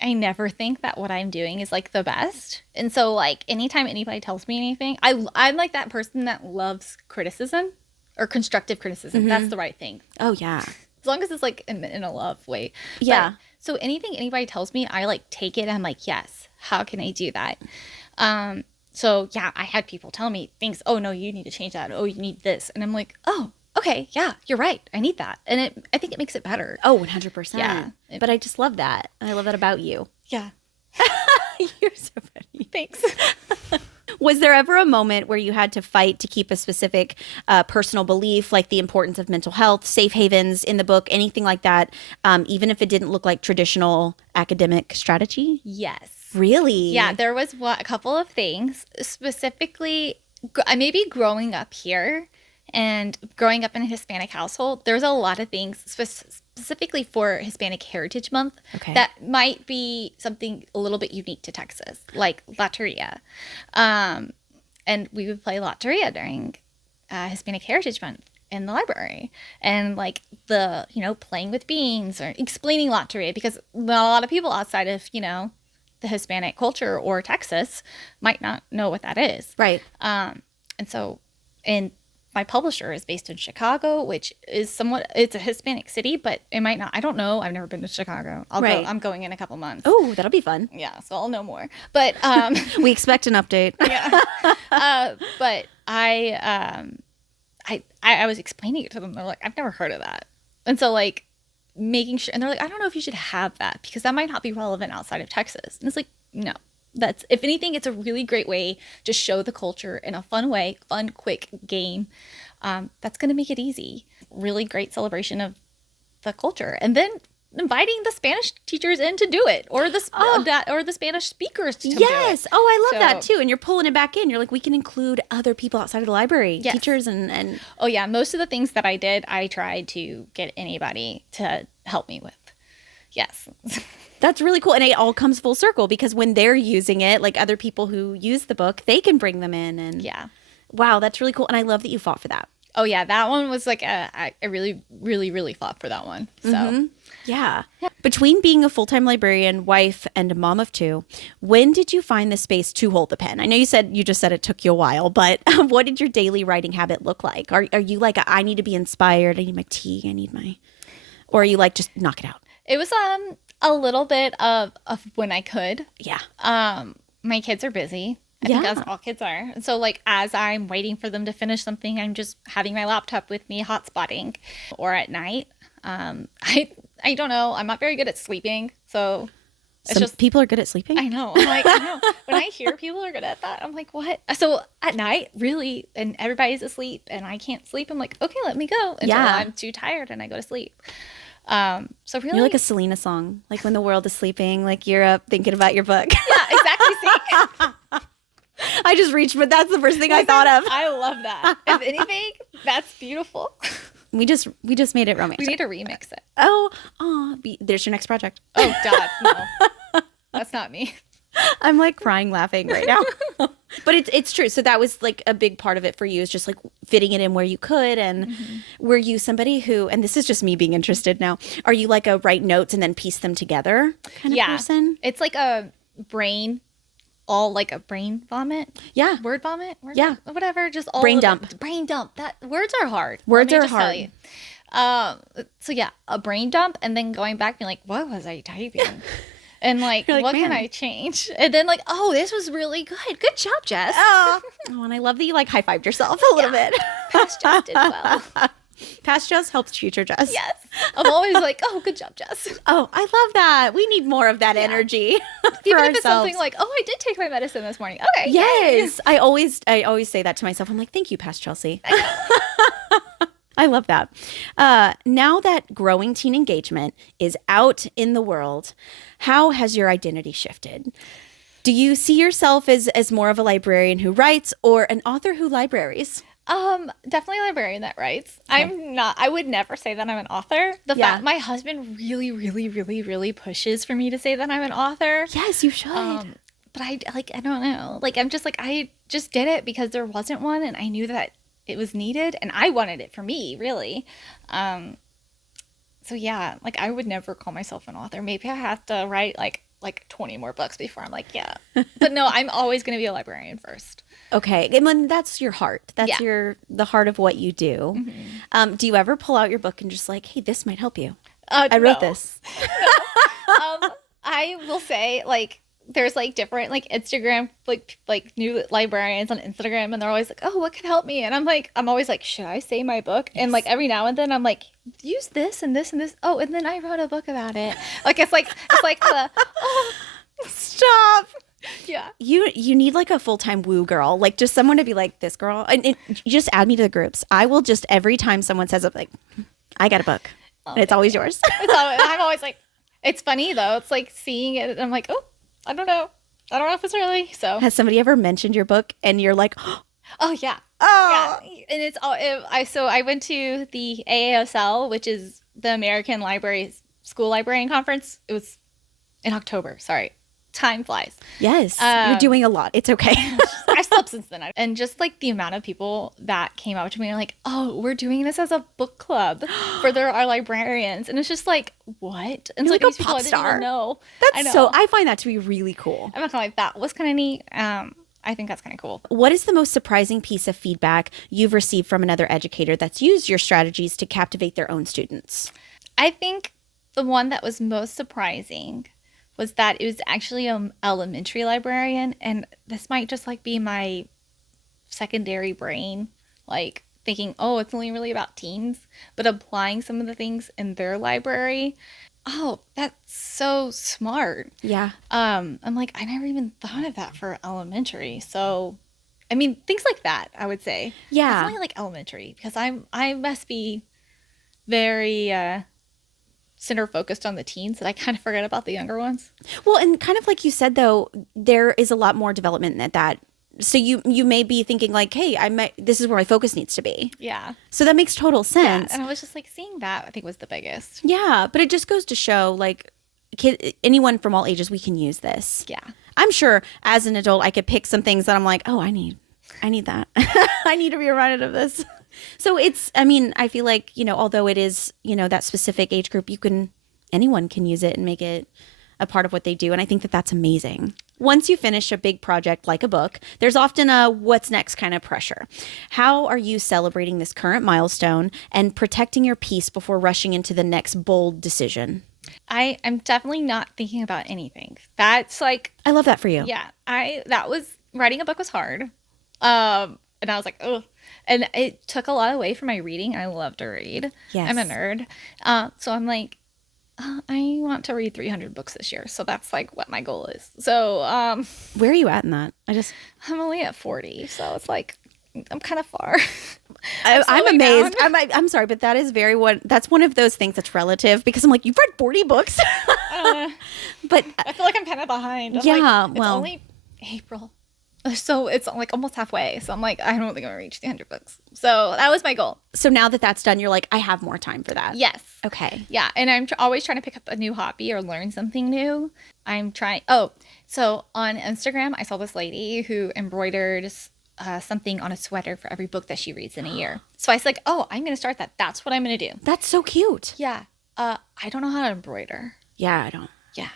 never think that what I'm doing is like the best. And so like anytime anybody tells me anything, I'm like that person that loves criticism or constructive criticism. Mm-hmm. That's the right thing. Oh yeah. As long as it's like in a love way. Yeah. But, so anything anybody tells me, I like take it and I'm like, yes, how can I do that? So yeah, I had people tell me things. Oh no, you need to change that. Oh, you need this. And I'm like, oh, okay, yeah, you're right. I need that. And I think it makes it better. Oh, 100%. Yeah. But I just love that. I love that about you. Yeah. You're so funny. Thanks. Was there ever a moment where you had to fight to keep a specific personal belief, like the importance of mental health, safe havens in the book, anything like that, even if it didn't look like traditional academic strategy? Yes. Really? Yeah, there was a couple of things, specifically maybe growing up here and growing up in a Hispanic household. There's a lot of things specifically for Hispanic Heritage Month that might be something a little bit unique to Texas, like Loteria. And we would play Loteria during Hispanic Heritage Month in the library, and like the, playing with beans or explaining Loteria, because not a lot of people outside of, the Hispanic culture or Texas might not know what that is. Right. And my publisher is based in Chicago, which is it's a Hispanic city, but it might not, I don't know. I've never been to Chicago. I'm going in a couple months. Oh, that'll be fun. Yeah. So I'll know more, but, we expect an update. Yeah. But I was explaining it to them. They're like, I've never heard of that. And so like, making sure, and they're like, I don't know if you should have that because that might not be relevant outside of Texas. And it's like, no, that's, if anything, it's a really great way to show the culture in a fun way, fun, quick game. That's going to make it easy. Really great celebration of the culture. And then inviting the Spanish teachers in to do it, or the Spanish speakers to do it. Yes. Oh, I love that too. And you're pulling it back in. You're like, we can include other people outside of the library, teachers and. Oh yeah, most of the things that I did, I tried to get anybody to help me with. Yes. That's really cool. And it all comes full circle because when they're using it, like other people who use the book, they can bring them in. And wow, that's really cool. And I love that you fought for that. Oh yeah, that one was like I really, really, really fought for that one. So yeah. Between being a full-time librarian, wife, and a mom of two, when did you find the space to hold the pen? I know you just said it took you a while, but what did your daily writing habit look like? Are you like, I need to be inspired, I need my tea, or are you like, just knock it out? It was a little bit of when I could. Yeah. My kids are busy. I think as all kids are. And so like as I'm waiting for them to finish something, I'm just having my laptop with me, hotspotting. Or at night, I don't know. I'm not very good at sleeping. So it's just people are good at sleeping. I know. I'm like, I know. When I hear people are good at that, I'm like, what? So at night, really, and everybody's asleep and I can't sleep. I'm like, okay, let me go until I'm too tired and I go to sleep. So really, you're like a Selena song, like when the world is sleeping, like you're up thinking about your book. Yeah, exactly. See? I just reached, but that's the first thing I thought of. I love that. If anything, that's beautiful. We just made it romantic. We need to remix it. There's your next project. Oh God, no, that's not me. I'm like crying, laughing right now. But it's true. So that was like a big part of it for you, is just like fitting it in where you could. And were you somebody who, and this is just me being interested now, are you like a write notes and then piece them together kind of person? It's like a brain. All like a brain vomit. Yeah. Word vomit. Whatever. Just all brain dump. Brain dump. That words are hard. Words are hard. So yeah, a brain dump, and then going back and being like, what was I typing? And like what can I change? And then like, oh, this was really good. Good job, Jess. Oh, and I love that you like high-fived yourself a little bit. Past Jess did well. Past Jess helps future Jess. Yes. I'm always like, oh, good job, Jess. Oh, I love that. We need more of that energy. Even if it's something like, oh, I did take my medicine this morning. Okay. Yes. Yay. I always say that to myself. I'm like, thank you, Past Chelsea. I love that. Now that Growing Teen Engagement is out in the world, how has your identity shifted? Do you see yourself as more of a librarian who writes or an author who libraries? Definitely a librarian that writes. Okay. I would never say that I'm an author. The fact my husband really, really, really, really pushes for me to say that I'm an author. Yes, you should. But I don't know. Like, I'm just like, I just did it because there wasn't one and I knew that it was needed and I wanted it for me, really. So yeah, like I would never call myself an author. Maybe I have to write like 20 more books before I'm like, yeah. But no, I'm always going to be a librarian first. Okay. And when that's your heart. That's the heart of what you do. Mm-hmm. Do you ever pull out your book and just like, hey, this might help you? I wrote this. No. I will say like, there's like different like Instagram, like new librarians on Instagram. And they're always like, oh, what can help me? And I'm always like, should I say my book? Yes. And like every now and then I'm like, use this and this and this. Oh, and then I wrote a book about it. Like, it's like the, Stop. Yeah. You need like a full-time woo girl, like just someone to be like, this girl, and you just add me to the groups. I will just, every time someone says it, like, I got a book, and it's always yours. I'm always like, it's funny though. It's like seeing it, and I'm like, oh, I don't know if it's really so. Has somebody ever mentioned your book and you're like, Oh yeah, oh, yeah, and it's all. I went to the AASL, which is the American Library School Librarian Conference. It was in October. Sorry, time flies. yes, you're doing a lot. It's okay. I slept since then, and just like the amount of people that came up to me and like, oh, we're doing this as a book club for our librarians, and it's just like, what? And it's like like a these people pop I didn't star. even know. That's so. I find that to be really cool. I'm not gonna lie, that was kind of neat. I think that's kind of cool. What is the most surprising piece of feedback you've received from another educator that's used your strategies to captivate their own students? I think the one that was most surprising was that it was actually an elementary librarian, and this might just like be my secondary brain, like thinking, oh, it's only really about teens, but applying some of the things in their library. Oh, that's so smart. Yeah. I'm like, I never even thought of that for elementary. So, I mean, things like that, I would say. Yeah. Definitely like elementary, because I must be very center focused on the teens that I kind of forget about the younger ones. Well, and kind of like you said, though, there is a lot more development at that. So you may be thinking like, hey, this is where my focus needs to be. Yeah. So that makes total sense. Yeah, and I was just like, seeing that, I think, was the biggest. Yeah, but it just goes to show like anyone from all ages, we can use this. Yeah. I'm sure as an adult, I could pick some things that I'm like, oh, I need that. I need to be reminded of this. So I feel like, although it is, that specific age group, anyone can use it and make it a part of what they do. And I think that that's amazing. Once you finish a big project like a book, there's often a what's next kind of pressure. How are you celebrating this current milestone and protecting your peace before rushing into the next bold decision? I'm definitely not thinking about anything. That's like, I love that for you. yeah, writing a book was hard. And I was like, oh, and it took a lot away from my reading. I love to read. Yes. I'm a nerd. So I'm like, I want to read 300 books this year. So that's like what my goal is. So, where are you at in that? I'm only at 40. So it's like, I'm kind of far. I'm amazed. I'm sorry, but that is that's one of those things that's relative, because I'm like, you've read 40 books. But I feel like I'm kind of behind. It's only April. So it's like almost halfway. So I'm like, I don't think I'm gonna reach 300 books. So that was my goal. So now that that's done, you're like, I have more time for that. Yes. Okay. Yeah. And I'm always trying to pick up a new hobby or learn something new. I'm trying. Oh, so on Instagram, I saw this lady who embroidered something on a sweater for every book that she reads in a year. So I was like, oh, I'm going to start that. That's what I'm going to do. That's so cute. Yeah. I don't know how to embroider. Yeah, I don't. Yeah.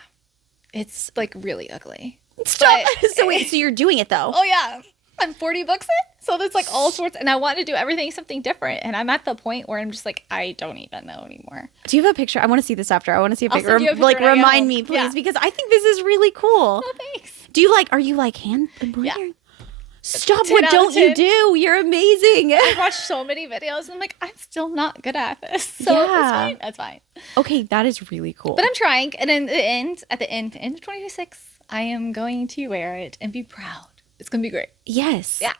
It's like really ugly. Stop. So you're doing it though. Oh yeah. I'm 40 books in. So there's like all sorts, and I want to do everything something different. And I'm at the point where I'm just like, I don't even know anymore. Do you have a picture? I want to see this after. I want to see a picture. I'll send you a picture like when I get remind home. me, please, Yeah. because I think this is really cool. Oh, thanks. Are you like hand embroidering? Yeah. Stop. 10 What out of don't you 10. do? You're amazing. I've watched so many videos and I'm like, I'm still not good at this. So Yeah. it's fine. That's fine. Okay, that is really cool. But I'm trying. And at the end of 2026, I am going to wear it and be proud. It's going to be great. Yes. Yeah.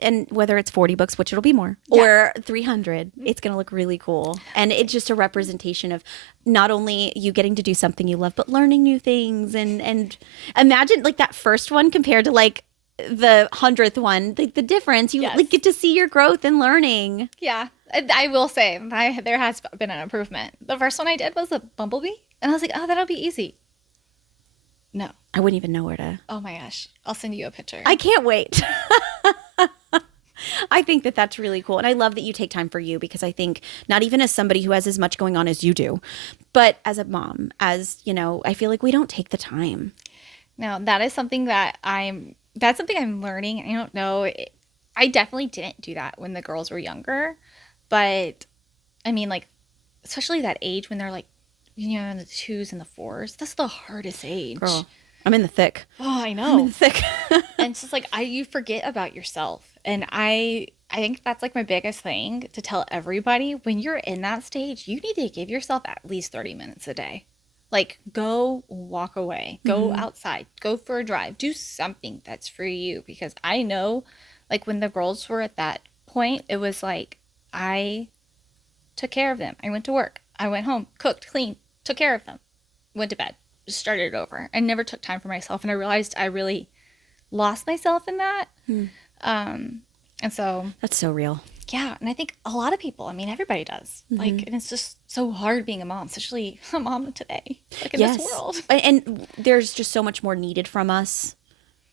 And whether it's 40 books, which it'll be more, or 300, it's going to look really cool. And it's just a representation of not only you getting to do something you love, but learning new things. And imagine like that first one compared to like the 100th one, the difference. You like get to see your growth and learning. Yeah. I will say there has been an improvement. The first one I did was a bumblebee. And I was like, oh, that'll be easy. No. I wouldn't even know where to. Oh my gosh. I'll send you a picture. I can't wait. I think that that's really cool. And I love that you take time for you, because I think not even as somebody who has as much going on as you do, but as a mom, I feel like we don't take the time. Now, that is something that's something I'm learning. I don't know. I definitely didn't do that when the girls were younger, but I mean, like, especially that age when they're like, in the 2s and the 4s, that's the hardest age. Girl, I'm in the thick. Oh, I know. I'm in the thick. And it's just like, you forget about yourself. And I think that's like my biggest thing to tell everybody. When you're in that stage, you need to give yourself at least 30 minutes a day. Like, go walk away, go outside, go for a drive, do something that's for you. Because I know, like, when the girls were at that point, it was like, I took care of them. I went to work. I went home, cooked, cleaned, took care of them, went to bed, just started over. I never took time for myself. And I realized I really lost myself in that. And so. That's so real. Yeah. And I think a lot of people, I mean, everybody does. Like, and it's just so hard being a mom, especially a mom today, like in this world. And there's just so much more needed from us,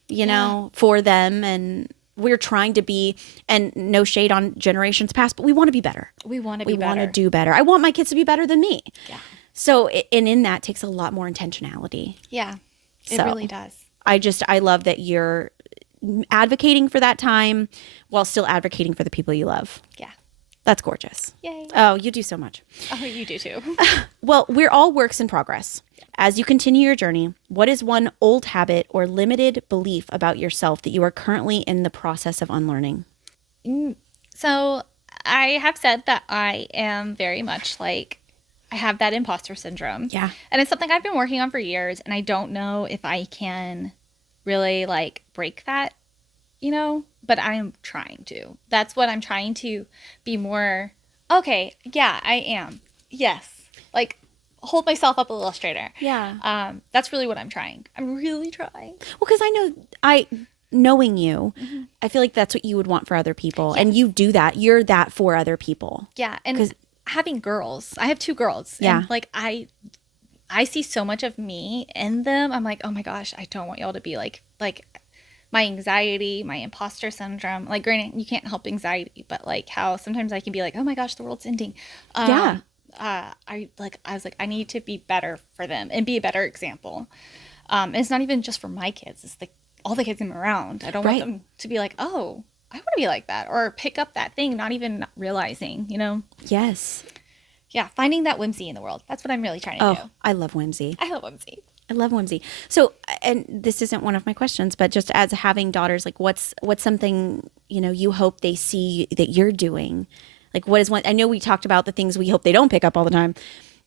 you know, for them. And we're trying to be, and no shade on generations past, but we want to be better. We want to be better. We want to do better. I want my kids to be better than me. Yeah. So, and in that takes a lot more intentionality. Yeah, it really does. I love that you're advocating for that time while still advocating for the people you love. Yeah. That's gorgeous. Yay. Oh, you do so much. Oh, you do too. Well, we're all works in progress. As you continue your journey, what is one old habit or limited belief about yourself that you are currently in the process of unlearning? So I have said that I am very much like, I have that imposter syndrome. Yeah. And it's something I've been working on for years. And I don't know if I can really like break that, you know, but I'm trying to. That's what I'm trying to be more, okay, yeah, I am. Yes. Like, hold myself up a little straighter. Yeah. That's really what I'm trying. I'm really trying. Well, because knowing you, I feel like that's what you would want for other people. Yes. And you do that. You're that for other people. Yeah. And having girls, I have 2 girls. Yeah. And like, I see so much of me in them. I'm like, oh my gosh, I don't want y'all to be like my anxiety, my imposter syndrome. Like, granted, you can't help anxiety, but like how sometimes I can be like, oh my gosh, the world's ending. I was like, I need to be better for them and be a better example. And it's not even just for my kids. It's like all the kids I'm around. I don't want them to be like, oh, I want to be like that, or pick up that thing, not even realizing, you know? Yes. Yeah, finding that whimsy in the world. That's what I'm really trying to do. I love whimsy. I love whimsy. I love whimsy. So, and this isn't one of my questions, but just as having daughters, like what's something, you know, you hope they see that you're doing? Like what is one, I know we talked about the things we hope they don't pick up all the time,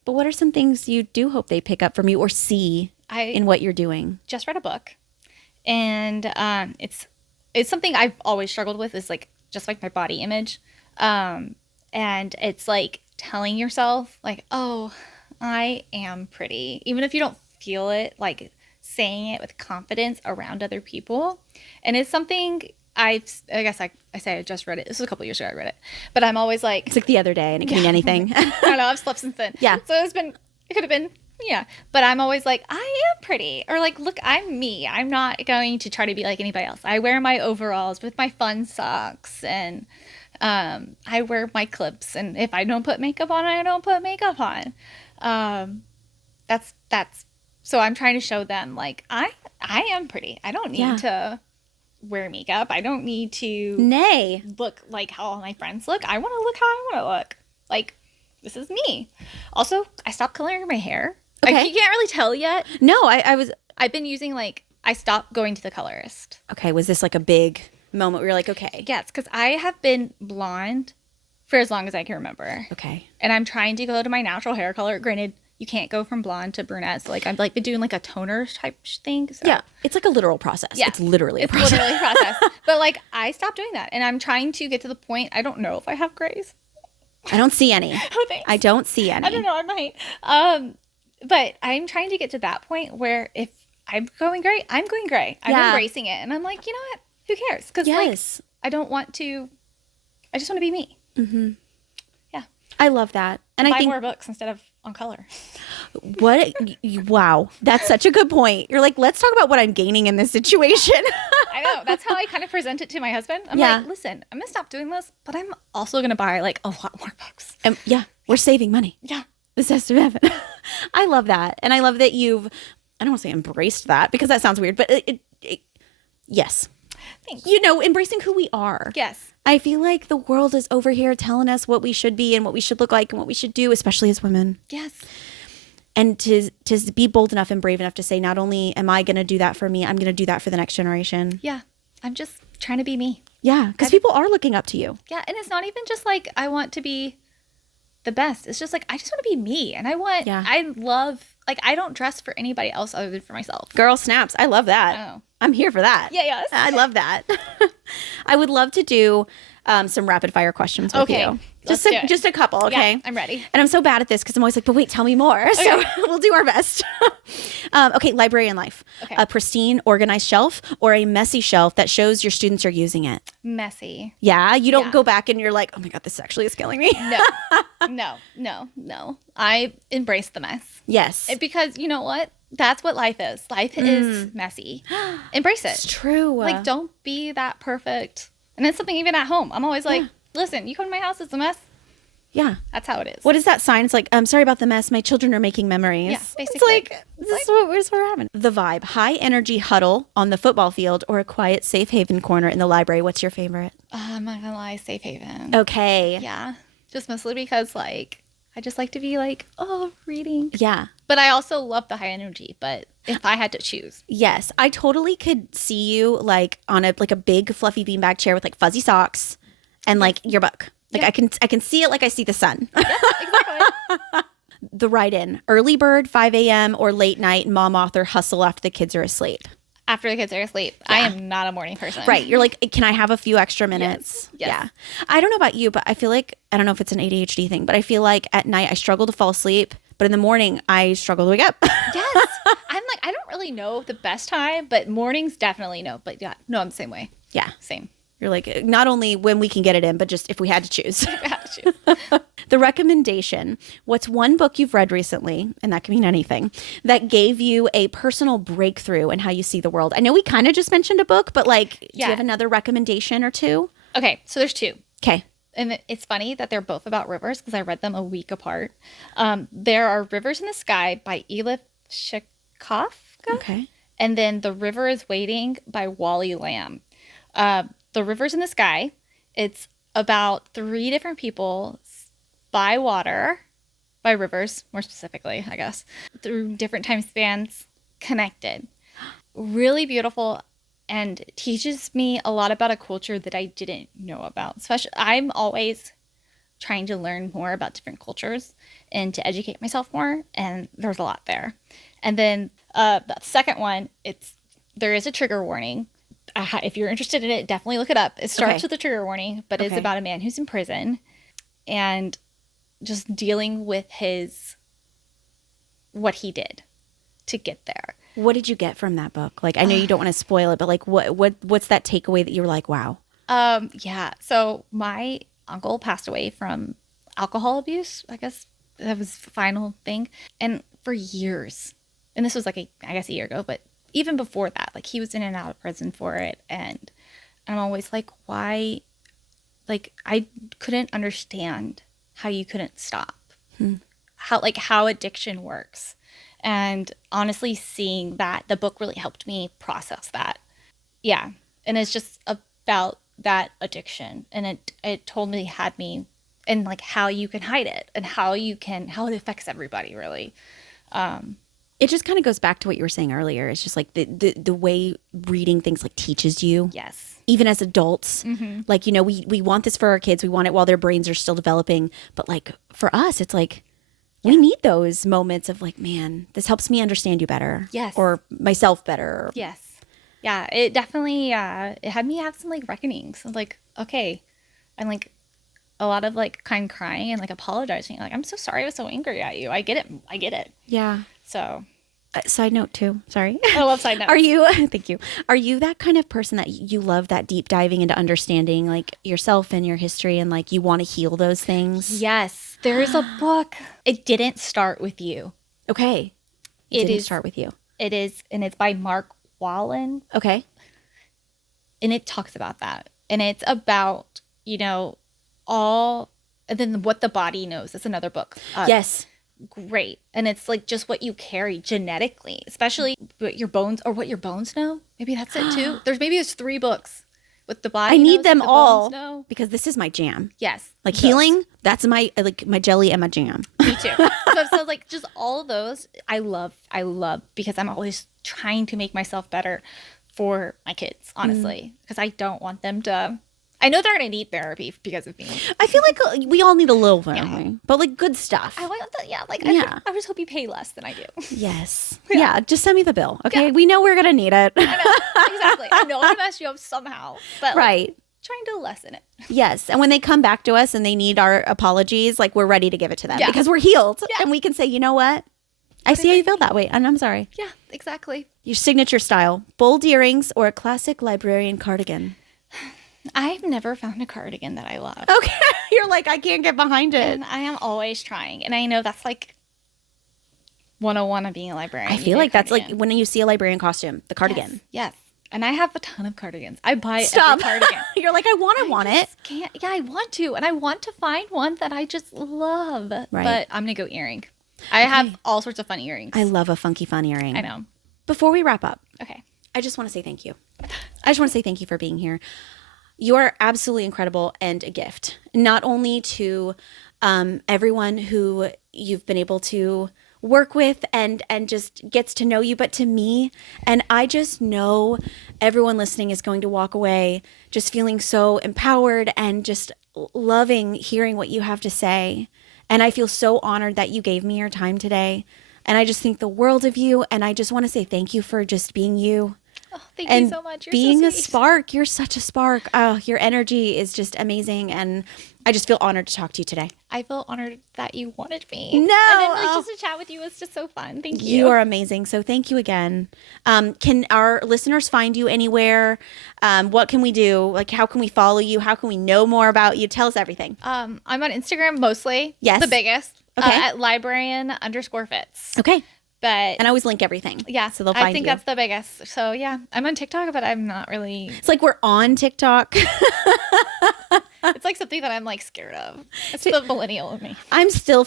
but what are some things you do hope they pick up from you or see in what you're doing? Just read a book, and it's something I've always struggled with, is like just like my body image. And it's like telling yourself like, oh, I am pretty, even if you don't feel it, like saying it with confidence around other people. And it's something I guess I say I just read it. This was a couple years ago I read it, but I'm always like, it's like the other day and it can mean anything. I don't know. I've slept since then. Yeah. So it could have been, yeah. But I'm always like, I am pretty, or like, look, I'm me. I'm not going to try to be like anybody else. I wear my overalls with my fun socks, and I wear my clips. And if I don't put makeup on, I don't put makeup on. That's so I'm trying to show them like, I am pretty. I don't need to wear makeup. I don't need to look like how all my friends look. I want to look how I want to look. Like, this is me. Also, I stopped coloring my hair. Okay. You can't really tell yet. No, I've been using I stopped going to the colorist. Okay, was this like a big moment where you're like, okay? Yes, because I have been blonde for as long as I can remember. Okay. And I'm trying to go to my natural hair color. Granted, you can't go from blonde to brunette. So like I've like been doing like a toner type thing. So. Yeah, it's like a literal process. Yeah, it's literally a process. Literally a process. But like I stopped doing that, and I'm trying to get to the point. I don't know if I have grays. I don't see any. Oh, thanks. I don't see any. I don't know. I might. But I'm trying to get to that point where if I'm going gray, I'm going gray. I'm embracing it, and I'm like, you know what? Who cares? Because like I don't want to. I just want to be me. Mm-hmm. Yeah. I love that, and I think more books instead of on color. Wow, that's such a good point. You're like, let's talk about what I'm gaining in this situation. I know. That's how I kind of present it to my husband. I'm like, listen, I'm gonna stop doing this, but I'm also gonna buy like a lot more books. We're saving money. Yeah, this has to happen. I love that, and I love that you've. I don't want to say embraced that because that sounds weird, but yes. Thanks. You know, embracing who we are. Yes. I feel like the world is over here telling us what we should be and what we should look like and what we should do, especially as women. Yes. And to be bold enough and brave enough to say, not only am I going to do that for me, I'm going to do that for the next generation. Yeah. I'm just trying to be me. Yeah. Because people are looking up to you. Yeah. And it's not even just like, I want to be the best. It's just like, I just want to be me. And I love like I don't dress for anybody else other than for myself. Girl snaps. I love that. Oh. I'm here for that. Yeah, yes. I love that. I would love to do some rapid fire questions with you. Let's do it. Just a couple, okay? Yeah, I'm ready. And I'm so bad at this because I'm always like, but wait, tell me more. Okay. So we'll do our best. Okay, librarian life. Okay. A pristine, organized shelf or a messy shelf that shows your students are using it? Messy. Yeah? You don't go back and you're like, oh my God, this actually is killing me. No. I embrace the mess. Yes. Because you know what? That's what life is. Life is messy. Embrace it. It's true. Like, don't be that perfect. And it's something even at home. I'm always like, listen, you come to my house, it's a mess. Yeah. That's how it is. What is that sign? It's like, I'm sorry about the mess. My children are making memories. Yeah, basically. It's like, this is what we're having. The vibe. High energy huddle on the football field or a quiet safe haven corner in the library. What's your favorite? I'm not gonna lie, safe haven. Okay. Yeah. Just mostly because, like, I just like to be like, reading. Yeah. But I also love the high energy. But if I had to choose. Yes. I totally could see you like on a big fluffy beanbag chair with like fuzzy socks and like your book. Like I can see it like I see the sun. Yeah, exactly. The write-in. Early bird, 5 a.m. or late night, mom author hustle after the kids are asleep. After the kids are asleep. Yeah. I am not a morning person. Right. You're like, can I have a few extra minutes? Yes. Yeah. I don't know about you, but I feel like, I don't know if it's an ADHD thing, but I feel like at night I struggle to fall asleep, but in the morning I struggle to wake up. Yes. I'm like, I don't really know the best time, but mornings definitely no. But yeah, no, I'm the same way. Yeah. Same. You're like, not only when we can get it in, but just if we had to choose. If I had to choose. The recommendation. What's one book you've read recently, and that can mean anything, that gave you a personal breakthrough in how you see the world? I know we kind of just mentioned a book, but like, do you have another recommendation or two? Okay, so there's two. Okay. And it's funny that they're both about rivers because I read them a week apart. There are Rivers in the Sky by Elif Shikofka. Okay. And then The River is Waiting by Wally Lamb. The Rivers in the Sky, it's about 3 different people by water, by rivers, more specifically, I guess, through different time spans, connected. Really beautiful and teaches me a lot about a culture that I didn't know about. Especially, I'm always trying to learn more about different cultures and to educate myself more, and there's a lot there. And then the second one, there is a trigger warning. If you're interested in it, definitely look it up. It starts with a trigger warning, but it's about a man who's in prison and just dealing with what he did to get there. What did you get from that book? Like, I know you don't want to spoil it, but like, what's that takeaway that you were like, wow? Yeah. So my uncle passed away from alcohol abuse. I guess that was the final thing. And for years, and this was like a year ago, but even before that, like he was in and out of prison for it. And I'm always like, why? Like, I couldn't understand how you couldn't stop, how addiction works. And honestly, seeing that, the book really helped me process that. Yeah. And it's just about that addiction. And it totally had me, and like how you can hide it and how it affects everybody, really. It just kind of goes back to what you were saying earlier. It's just like the way reading things like teaches you. Yes. Even as adults, like, you know, we want this for our kids. We want it while their brains are still developing. But like for us, it's like we need those moments of like, man, this helps me understand you better. Yes. Or myself better. Yes. Yeah. It definitely, it had me have some like reckonings. I was like, okay. And like a lot of like kind crying and like apologizing. Like, I'm so sorry I was so angry at you. I get it. Yeah. So. Side note too. Sorry. I love side notes. Are you, thank you. Are you that kind of person that you love that deep diving into understanding like yourself and your history and like you want to heal those things? Yes. There is a book. It didn't start with you. Okay. It didn't start with you. It is. And it's by Mark Wallen. Okay. And it talks about that. And it's about, you know, and then What the Body Knows. That's another book. Yes. Great. And it's like just what you carry genetically, especially what your bones know. Maybe that's it too. There's 3 books with the body. I need knows, them the all because this is my jam. Yes. Like healing, that's my jelly and my jam. Me too. so like just all of those I love because I'm always trying to make myself better for my kids, honestly, because I don't want them to I know they're going to need therapy because of me. I feel like we all need a little therapy, but like good stuff. I want that. Yeah. Like, Yeah. I just hope you pay less than I do. Yes. Yeah. Just send me the bill. Okay. Yeah. We know we're going to need it. I know. Exactly. I know I'm going to mess you up somehow. But Right. Trying to lessen it. Yes. And when they come back to us and they need our apologies, like we're ready to give it to them because we're healed. Yeah. And we can say, you know what? I see how you feel that way. And I'm sorry. Yeah, exactly. Your signature style, bold earrings or a classic librarian cardigan? I've never found a cardigan that I love. Okay. You're like, I can't get behind it. And I am always trying. And I know that's like 101 of being a librarian. I feel like that's like when you see a librarian costume, the cardigan. Yes. And I have a ton of cardigans. I buy Stop. every cardigan. You're like, I want it. Can't. Yeah, I want to. And I want to find one that I just love. Right. But I'm going to go earring. I have all sorts of fun earrings. I love a funky fun earring. I know. Before we wrap up, Okay. I just want to say thank you. I just want to say thank you for being here. You are absolutely incredible and a gift, not only to everyone who you've been able to work with and just gets to know you, but to me. And I just know everyone listening is going to walk away just feeling so empowered and just loving hearing what you have to say. And I feel so honored that you gave me your time today. And I just think the world of you. And I just want to say thank you for just being you. Oh, thank you so much. You're being so a sweet. spark. You're such a spark. Oh, your energy is just amazing. And I just feel honored to talk to you today. I feel honored that you wanted me. No. And then just to chat with you was just so fun. Thank you. You are amazing. So thank you again. Can our listeners find you anywhere? What can we do? Like, how can we follow you? How can we know more about you? Tell us everything. I'm on Instagram mostly. Yes. The biggest. Okay. At librarian_fits. Okay. But And I always link everything. yeah, So they'll find I think you. that's the biggest. So yeah, I'm on TikTok, but I'm not really. It's like we're on TikTok. It's like something that I'm like scared of. It's the millennial in me. I'm still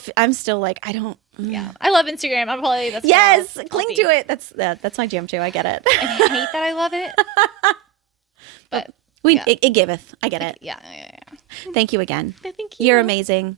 like, I don't. Yeah, I love Instagram. I'm probably that's Yes, I'll cling be. to it. That's my jam too. I get it. I hate that I love it, but It giveth. I get it. yeah. Thank you again. Thank you. You're amazing.